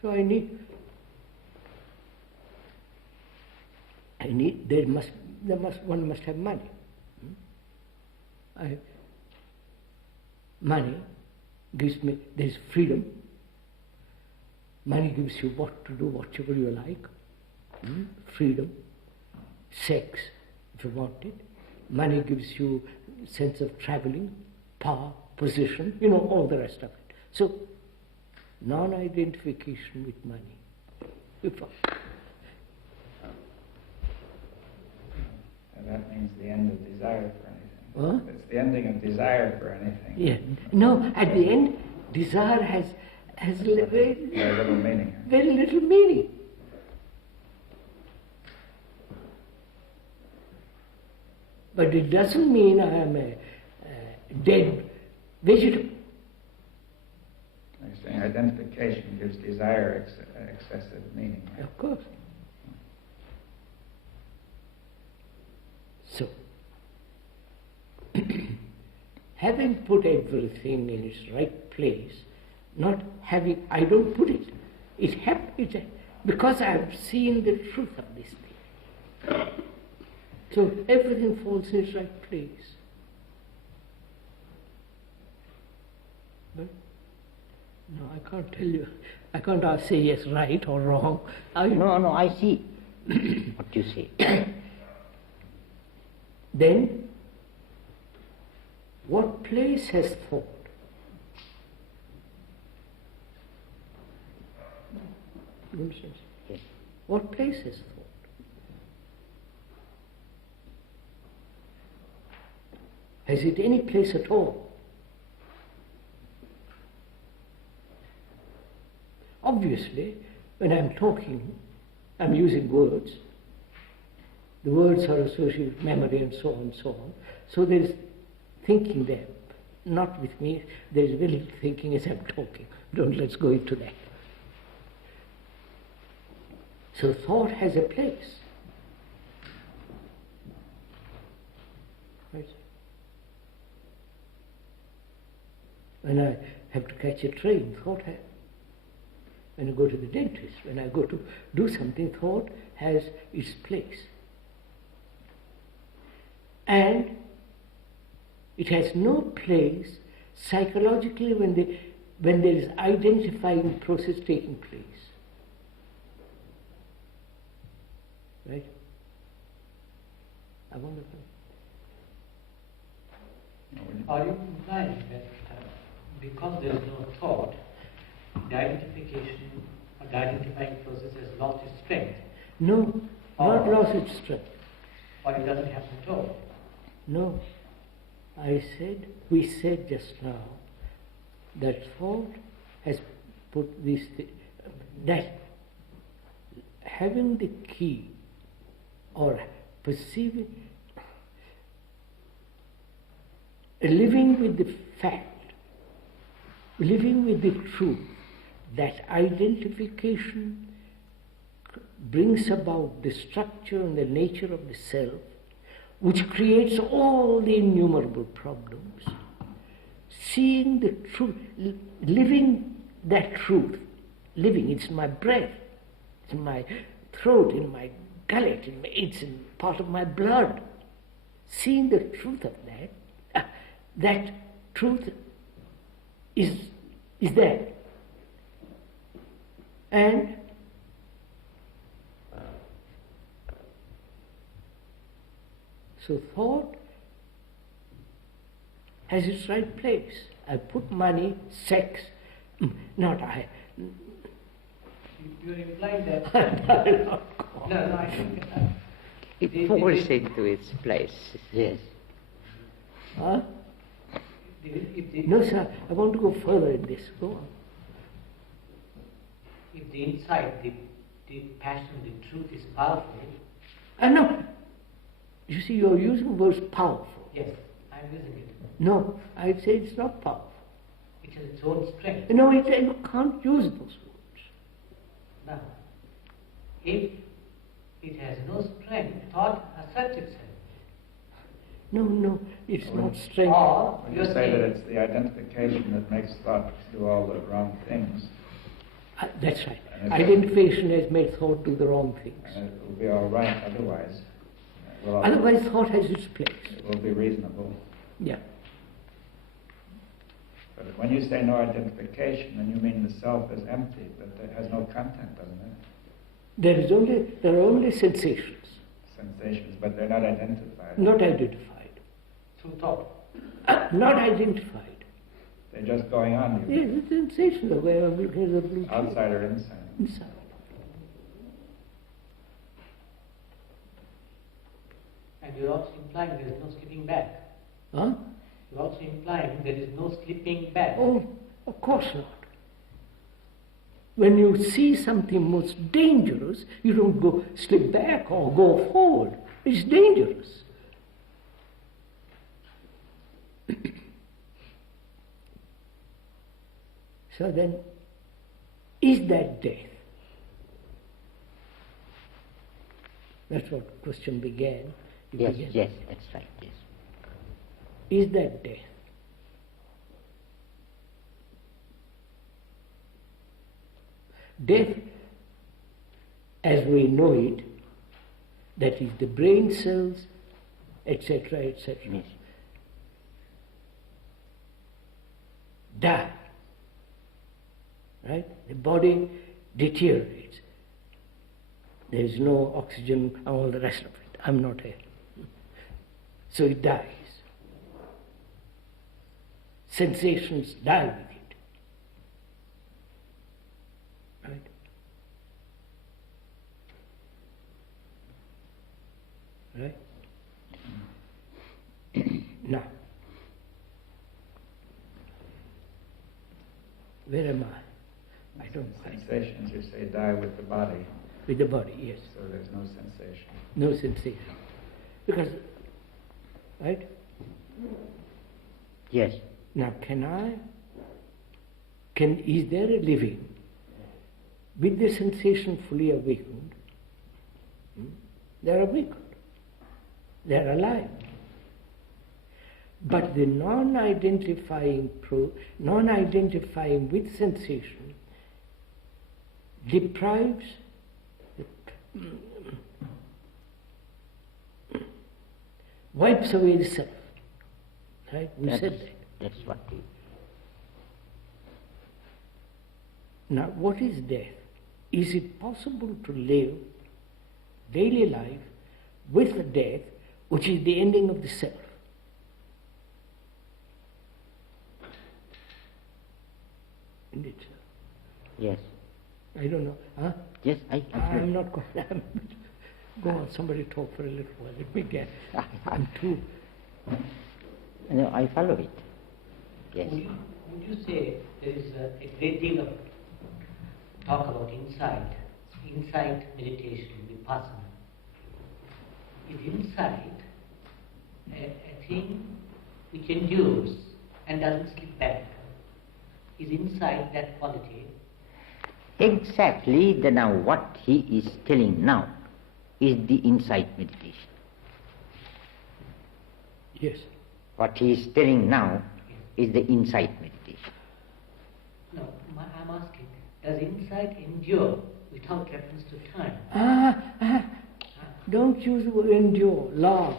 So one must have money. Money gives me, there's freedom. Money gives you what to do, whatever you like. Freedom. Sex, if you want it. Money gives you sense of traveling, power, position, all the rest of it. So, non-identification with money. And that means the end of desire for anything. What? It's the ending of desire for anything. Yeah. No, at the end, desire has very little meaning. Very little meaning. But it doesn't mean I am a dead vegetable. You're saying identification gives desire excessive meaning. Right? Of course. So, having put everything in its right place, I don't put it, It happens because I have seen the truth of this thing. So everything falls in its right place. But no, I can't tell you. I can't say yes, right or wrong. No, I see what you say. Then, what place has thought? You understand? Yes. What place has thought? Has it any place at all? Obviously, when I'm talking, I'm using words. The words are associated with memory and so on and so on. So there is thinking there. Not with me, there is very little thinking as I'm talking. Let's go into that. So thought has a place. Right? When I have to catch a train, thought has. When I go to the dentist, when I go to do something, thought has its place. And it has no place psychologically when there is identifying process taking place. Right? I wonder. Are you implying that because there is no thought, the identification or the identifying process has lost its strength? No, not lost its strength. Or it doesn't happen at all? No. We said just now that thought has put this, that having the key or perceiving, living with the fact, living with the truth, that identification brings about the structure and the nature of the self, which creates all the innumerable problems. Seeing the truth, living that truth, living, it's in my breath, it's in my throat, in my gullet, it's in part of my blood. Seeing the truth of that, that truth is there. And so thought has its right place. I put money, sex, not I. You're implying that... No, I think... It falls into its place. Yes. Huh? No, sir, I want to go further in this. Go on. If the insight, the passion, the truth is powerful... No. You see, you're using the word powerful. Yes, I'm using it. No, I'd say it's not powerful. It has its own strength. No, you can't use those words. Now, if it has no strength, thought asserts itself. No, it's not strength. Or When you say that it's the identification that makes thought do all the wrong things. That's right. Identification has made thought do the wrong things. And it will be all right otherwise. Otherwise, thought has its place. It will be reasonable. Yeah. But when you say no identification, then you mean the self is empty, but it has no content, doesn't it? There are only sensations. Sensations, but they're not identified. Not identified. through thought. Not identified. They're just going on. Yes, the sensations are where I'm looking at the blue. Outside or inside? Inside. And you're also implying there is no slipping back. Huh? You're also implying there is no slipping back. Oh, of course not. When you see something most dangerous, you don't go slip back or go forward. It's dangerous. So then, is that death? That's what the question began. Yes, that's right, yes. Is that death? Death, as we know it, that is the brain cells, etc., etc., Yes. die. Right? The body deteriorates. There is no oxygen and all the rest of it. I'm not here. So it dies. Sensations die with it. Right? Right? Now, where am I? I don't know. Sensations, you say, die with the body. With the body, yes. So there's no sensation. No sensation. Because, right? Yes. Now, is there a living with the sensation fully awakened? They're awakened. They're alive. But the non-identifying with sensation deprives, wipes away the self. Right? We said that. That's what we... Now, what is death? Is it possible to live daily life with the death, which is the ending of the self? Isn't it? Yes. I don't know. Huh? Yes, I'm not going to... Go on, somebody talk for a little while. Let me get... I'm too... No, I follow it. Yes. Would you say there is a great deal of talk about insight meditation, vipassana? Is insight a thing which endures and doesn't slip back? Is insight that quality? Exactly. Now what he is telling now is the insight meditation. Yes. What he is telling now is the insight meditation. No, I'm asking, does insight endure without reference to time? Don't use the word endure, last.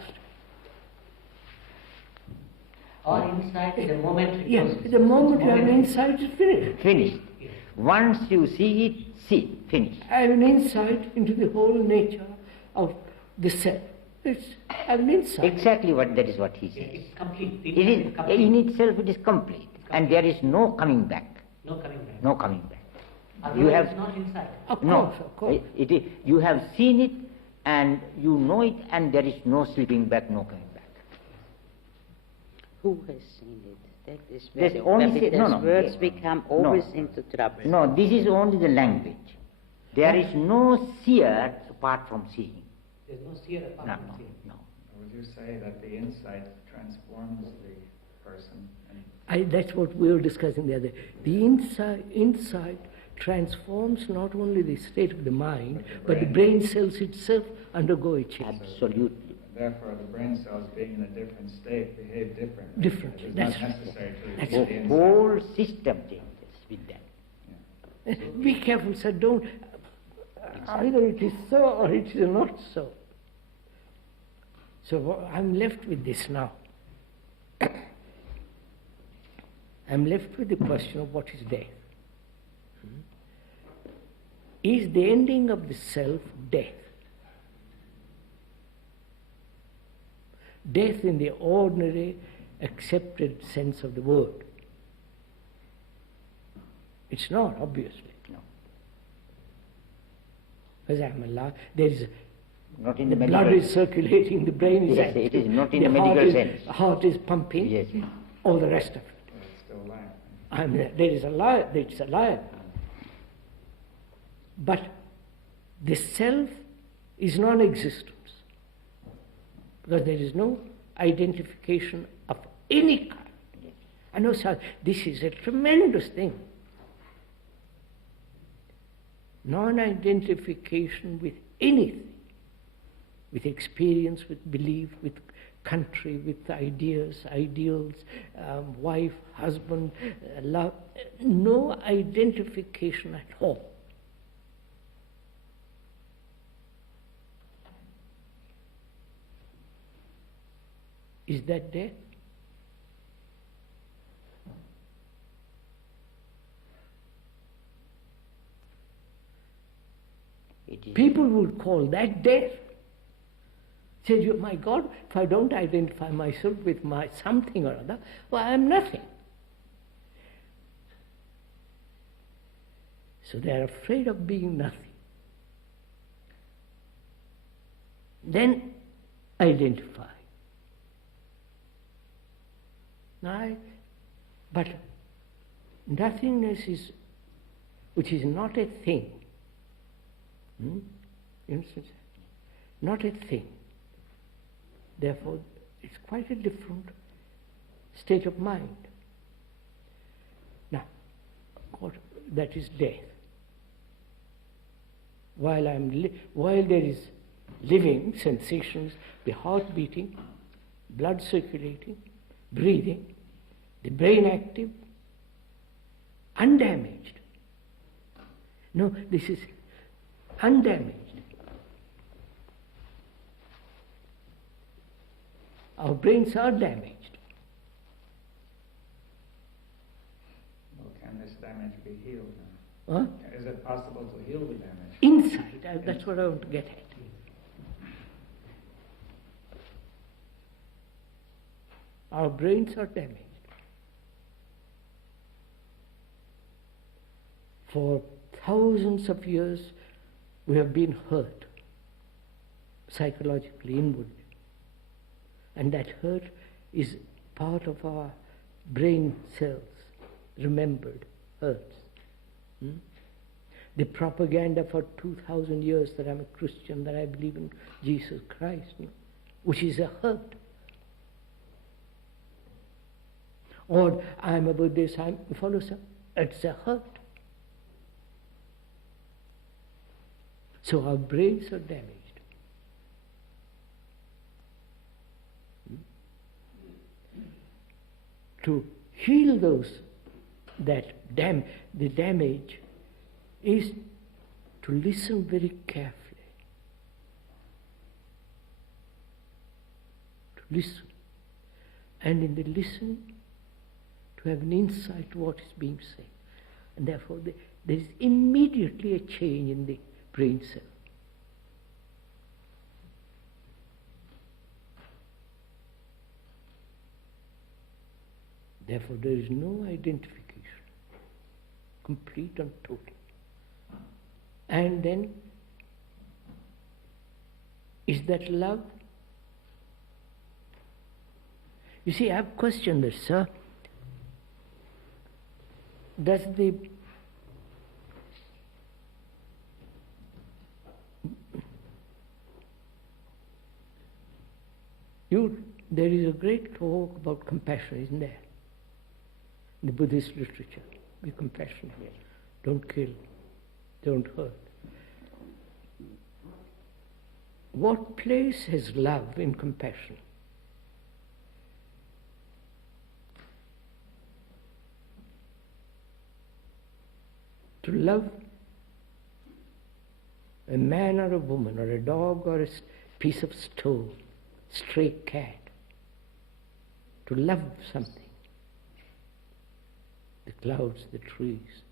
Or insight is a momentary Yes, process. the moment you have an insight, it's finished. Finished. Yes. Once you see it, finished. I have an insight into the whole nature of the self. I have an insight. Exactly that is what he says. It's complete. It is, in itself it is complete. And there is no coming back. No coming back. No coming back. Otherwise You have... it's not insight. Of No, course. it is, you have seen it and you know it and there is no slipping back, no coming back. Who has seen it? That is There's very only because no, no, words yes. become always into trouble. No, this is only the language. There is no seer apart from seeing. There's no seer apart No, from no, seeing. no. Would you say that the insight transforms the person? And That's what we were discussing the other day. The insight transforms not only the state of the mind, but the brain cells itself undergo a change. Absolutely. therefore, the brain cells being in a different state behave differently. Differently, It is that's not right. necessary to That's see right. the The insight. whole system changes with that. Be careful, sir, don't. Either it is so or it is not so. So I'm left with this now. I'm left with the question of what is death. Is the ending of the self death? Death in the ordinary, accepted sense of the word. It's not, obviously. No. Because I'm alive. There is Not in the the blood medical is circulating, the brain is Yes, active, it is not in the heart medical is, sense. heart is pumping, Yes. all the rest of it. But it's still life. There is a lie, it's alive. But the self is non-existence. Because there is no identification of any kind. I know, sir, this is a tremendous thing. Non-identification with anything, with experience, with belief, with country, with ideas, ideals, wife, husband, love. No identification at all. Is that death? People would call that death. Say, my God, if I don't identify myself with my something or other, well, I am nothing. So they are afraid of being nothing. Then identify. But nothingness is, which is not a thing. You understand? Not a thing. Therefore, it's quite a different state of mind. Now, that is death. While there is living sensations, the heart beating, blood circulating, breathing, the brain active, undamaged. No, this is undamaged. Our brains are damaged. Well, can this damage be healed now? Huh? Is it possible to heal the damage? Inside, that's what I want to get at. Our brains are damaged. For thousands of years, we have been hurt, psychologically, inwardly. And that hurt is part of our brain cells, remembered hurts. The propaganda for 2,000 years that I'm a Christian, that I believe in Jesus Christ, which is a hurt. Or I'm a Buddhist, I'm a follower, it's a hurt. So our brains are damaged. To heal the damage is to listen very carefully. To listen. And in the listening, to have an insight to what is being said. And therefore there is immediately a change in the brain cell. Therefore there is no identification, complete and total. And then, is that love? You see, I have questioned this, sir. Does there is a great talk about compassion, isn't there? In the Buddhist literature, be compassionate, don't kill, don't hurt. What place has love in compassion? To love a man or a woman or a dog or a piece of stone, stray cat, to love something, the clouds, the trees,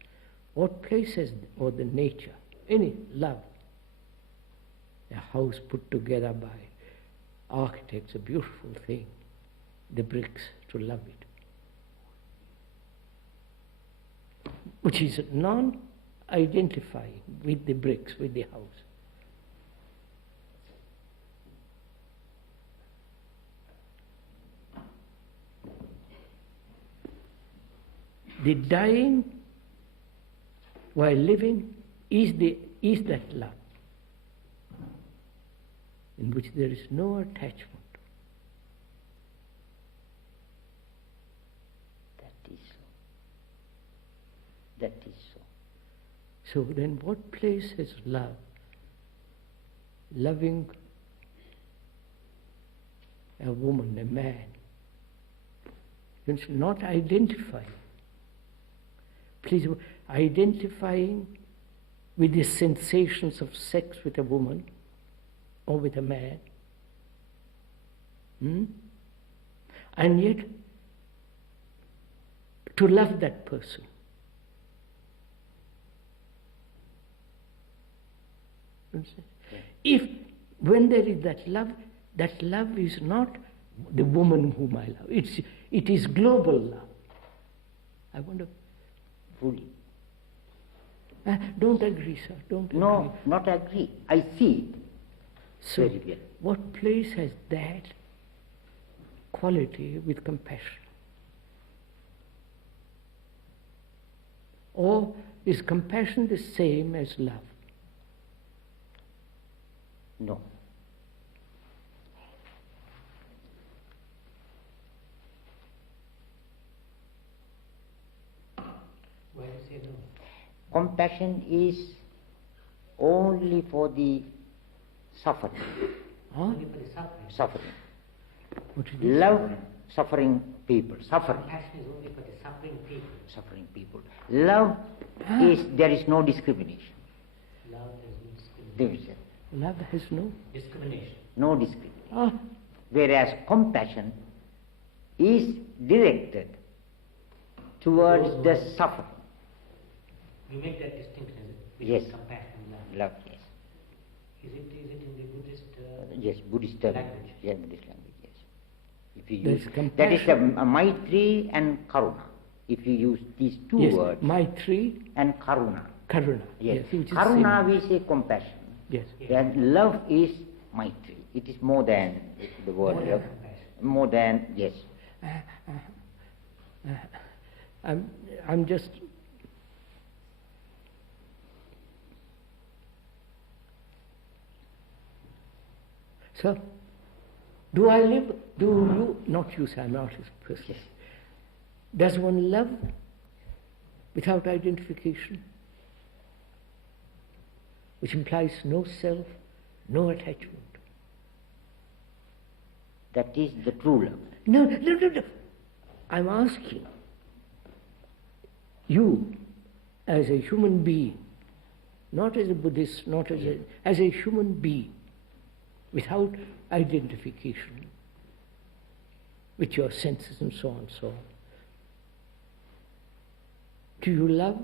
what place has, or the nature, any love, a house put together by architects, a beautiful thing, the bricks, to love it, which is non-identifying with the bricks, with the house. The dying while living is that love, in which there is no attachment. That is so. That is so. So then what place has love? Loving a woman, a man. It's not identifying. Please, identifying with the sensations of sex with a woman or with a man and yet to love that person. If, when there is that love is not the woman whom I love. It is global love. I wonder. Fully. Don't agree, sir. Don't agree. No, not agree. I see it. So, Very well. what place has that quality with compassion? Or is compassion the same as love? No. Why do you say no? Compassion is only for the suffering. Only for the suffering. Suffering. What is this? Love suffering people. Suffering. Compassion is only for the suffering people. Suffering people. Love is, there is no discrimination. Love has no discrimination. Division. Love has no. Discrimination. No discrimination. Ah, Whereas compassion is directed towards the suffering. You make that distinction, is it? Between Yes. compassion and love. Love, yes. Is it in the Buddhist Yes, Buddhist language? Yes, Buddhist language, yes. If you There's use, compassion. that is a Maitri and Karuna. If you use these two yes, words, Maitri, and Karuna. Karuna. Yes, which is Karuna same. we say compassion. Yes. And love is Maitri. It is more than the word More than love. compassion. More than, yes. I'm just. So, do I live? Do you? Not you, sir. I'm not his person. Yes. Does one love without identification, which implies no self, no attachment? That is the true love. No. I'm asking you, as a human being, not as a Buddhist, not as a human being, without identification with your senses and so on and so on. Do you love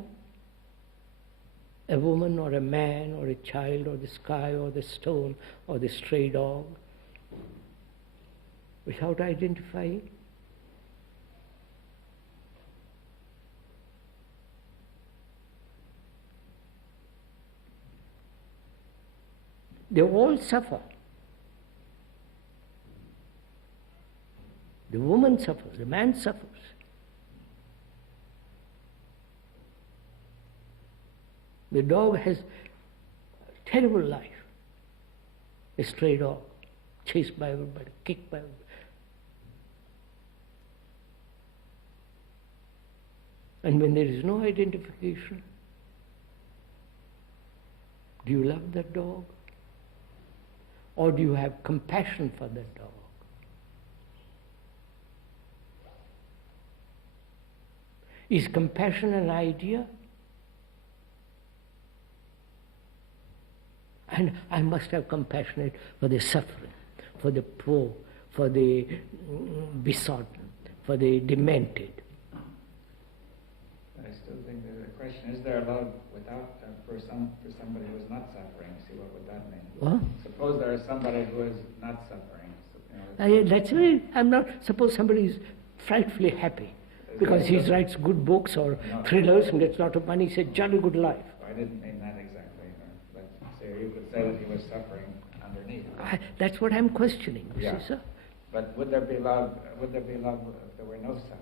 a woman or a man or a child or the sky or the stone or the stray dog without identifying? They all suffer. The woman suffers, the man suffers. The dog has a terrible life. A stray dog, chased by everybody, kicked by everybody. And when there is no identification, do you love that dog? Or do you have compassion for that dog? Is compassion an idea? And I must have compassion for the suffering, for the poor, for the besotted, for the demented. I still think that the question is there love without for somebody who is not suffering? See, what would that mean? What? Suppose there is somebody who is not suffering. So, you know, That's why I'm not. Suppose somebody is frightfully happy because he writes good books or thrillers and gets a lot of money. He says, "Jolly good life." I didn't mean that exactly. But say you could say that he was suffering underneath. That's what I'm questioning. You Yeah. see, sir? But would there be love? Would there be love if there were no suffering?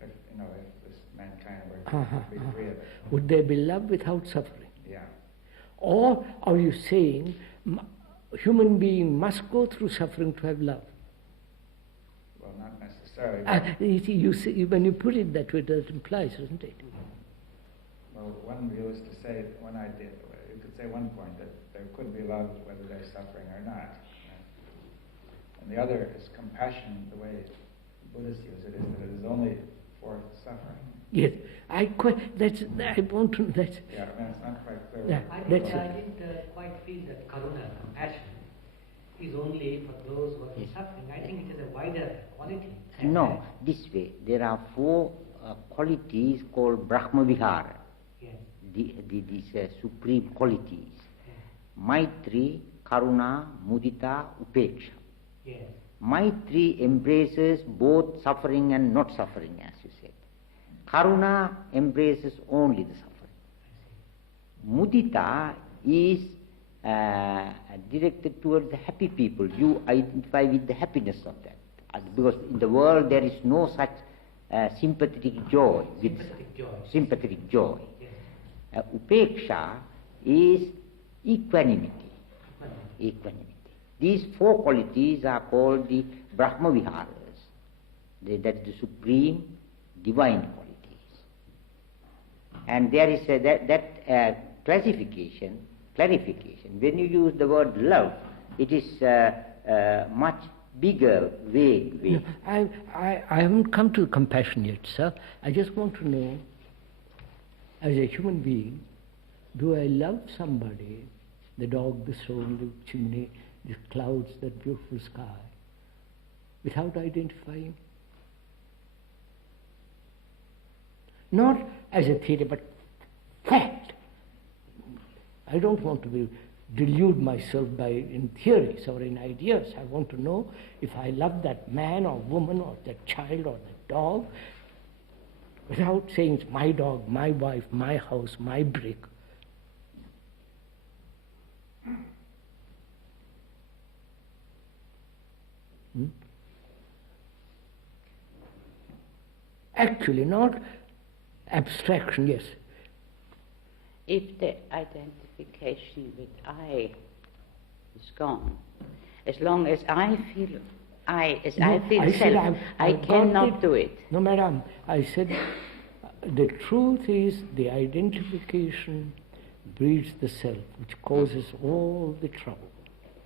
If if this mankind were to be free of it. Would there be love without suffering? Yeah. Or are you saying human being must go through suffering to have love? Well, not necessarily. You see, when you put it that way, that implies, doesn't it? Well, one view is to say, one idea, you could say one point that there could be love whether there's suffering or not. And the other is compassion, the way Buddhists use it, is that it is only for suffering. Yes, I want to. That's Yeah, I mean, it's not quite clear. Yeah. I That's didn't quite feel that karuna, compassion, is only for those who are in suffering. I think it is a wider quality. No, this way. There are 4 qualities called Brahma Vihara. Yes. These supreme qualities. Yes. Maitri, Karuna, Mudita, Upeksha. Yes. Maitri embraces both suffering and not suffering, as you said. Karuna embraces only the suffering. Mudita is directed towards the happy people. You identify with the happiness of that. Because in the world there is no such sympathetic joy. Sympathetic joy. Yes. Upeksha is equanimity. Equanimity. These 4 qualities are called the Brahma Viharas. That is the supreme divine qualities. And there is that clarification. When you use the word love, it is much bigger, vague. No, I haven't come to compassion yet, sir. I just want to know, as a human being, do I love somebody, the dog, the soul, the chimney, the clouds, that beautiful sky, without identifying? Not as a theory, but fact. I don't want to delude myself in theories or in ideas. I want to know if I love that man or woman or that child or that dog, without saying it's my dog, my wife, my house, my brick. Actually, not abstraction, yes. If the identification with I is gone, as long as I feel I feel self, I cannot do it. No, madam, I said the truth is the identification breeds the self, which causes all the trouble,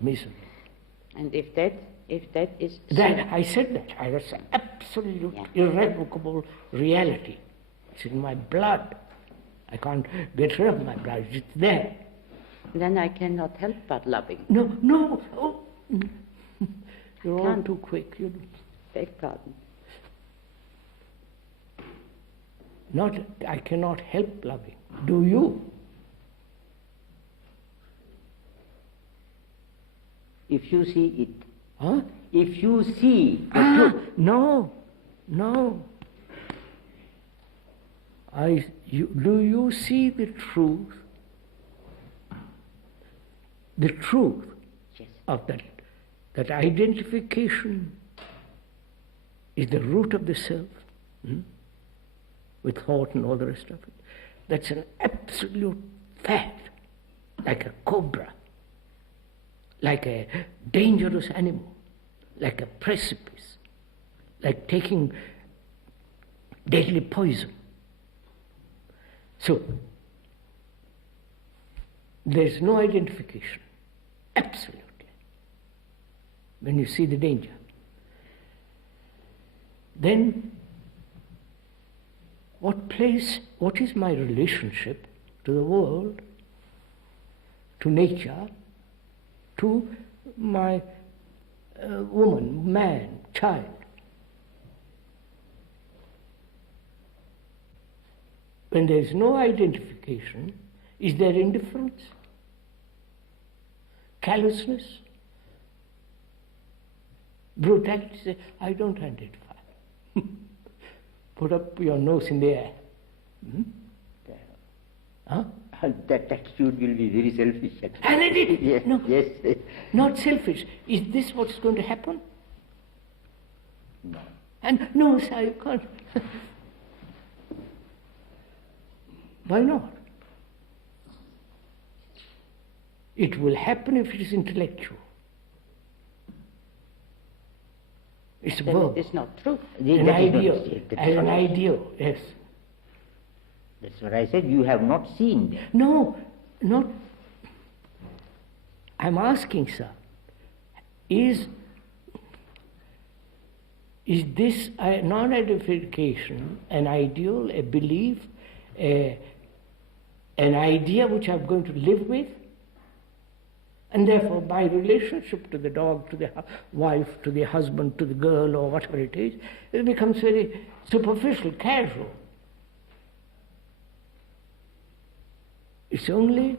misery. And if that is I said that. I was absolute, irrevocable reality. It's in my blood. I can't get rid of my blood. It's there. Then I cannot help but loving. No. Oh. You're all too quick. You beg pardon. I cannot help loving. Do you? If you see it. Huh? If you see the truth. No. Do you see the truth? The truth of that identification is the root of the self, with thought and all the rest of it. That's an absolute fact, like a cobra, like a dangerous animal, like a precipice, like taking deadly poison. So, there's no identification, absolutely, when you see the danger. Then, what is my relationship to the world, to nature, to my woman, man, child? When there is no identification, is there indifference? Callousness? Brutality? Say, I don't identify. Put up your nose in the air. Huh? That attitude will be very selfish. And it is. Yes, No, yes. not selfish. Is this what's going to happen? No. And no, sir, you can't. Why not? It will happen if it is intellectual. It's a verb. It is not true. An ideal. As an ideal, yes. That's what I said. You have not seen that. No, not. I'm asking, sir, is this non-identification an ideal, a belief, an idea which I'm going to live with? And therefore, my relationship to the dog, to the wife, to the husband, to the girl, or whatever it is, it becomes very superficial, casual. It's only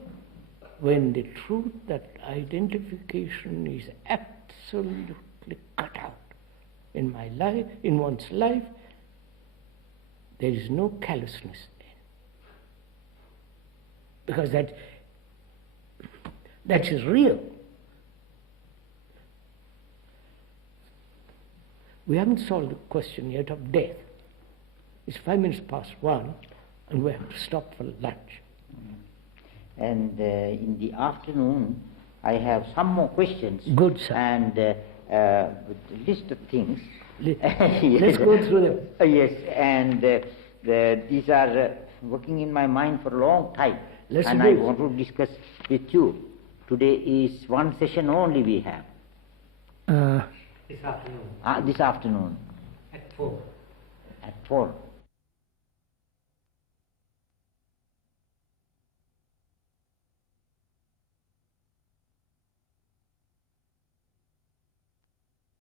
when the truth that identification is absolutely cut out in my life, in one's life, there is no callousness then. Because that is real. We haven't solved the question yet of death. It's 1:05, and we have to stop for lunch. And in the afternoon, I have some more questions. Good, sir. And with a list of things. Let's go through them. Yes, and these are working in my mind for a long time. Let's and do I it. want to discuss with you. Today is one session only we have. This afternoon. This afternoon. At 4. At 4.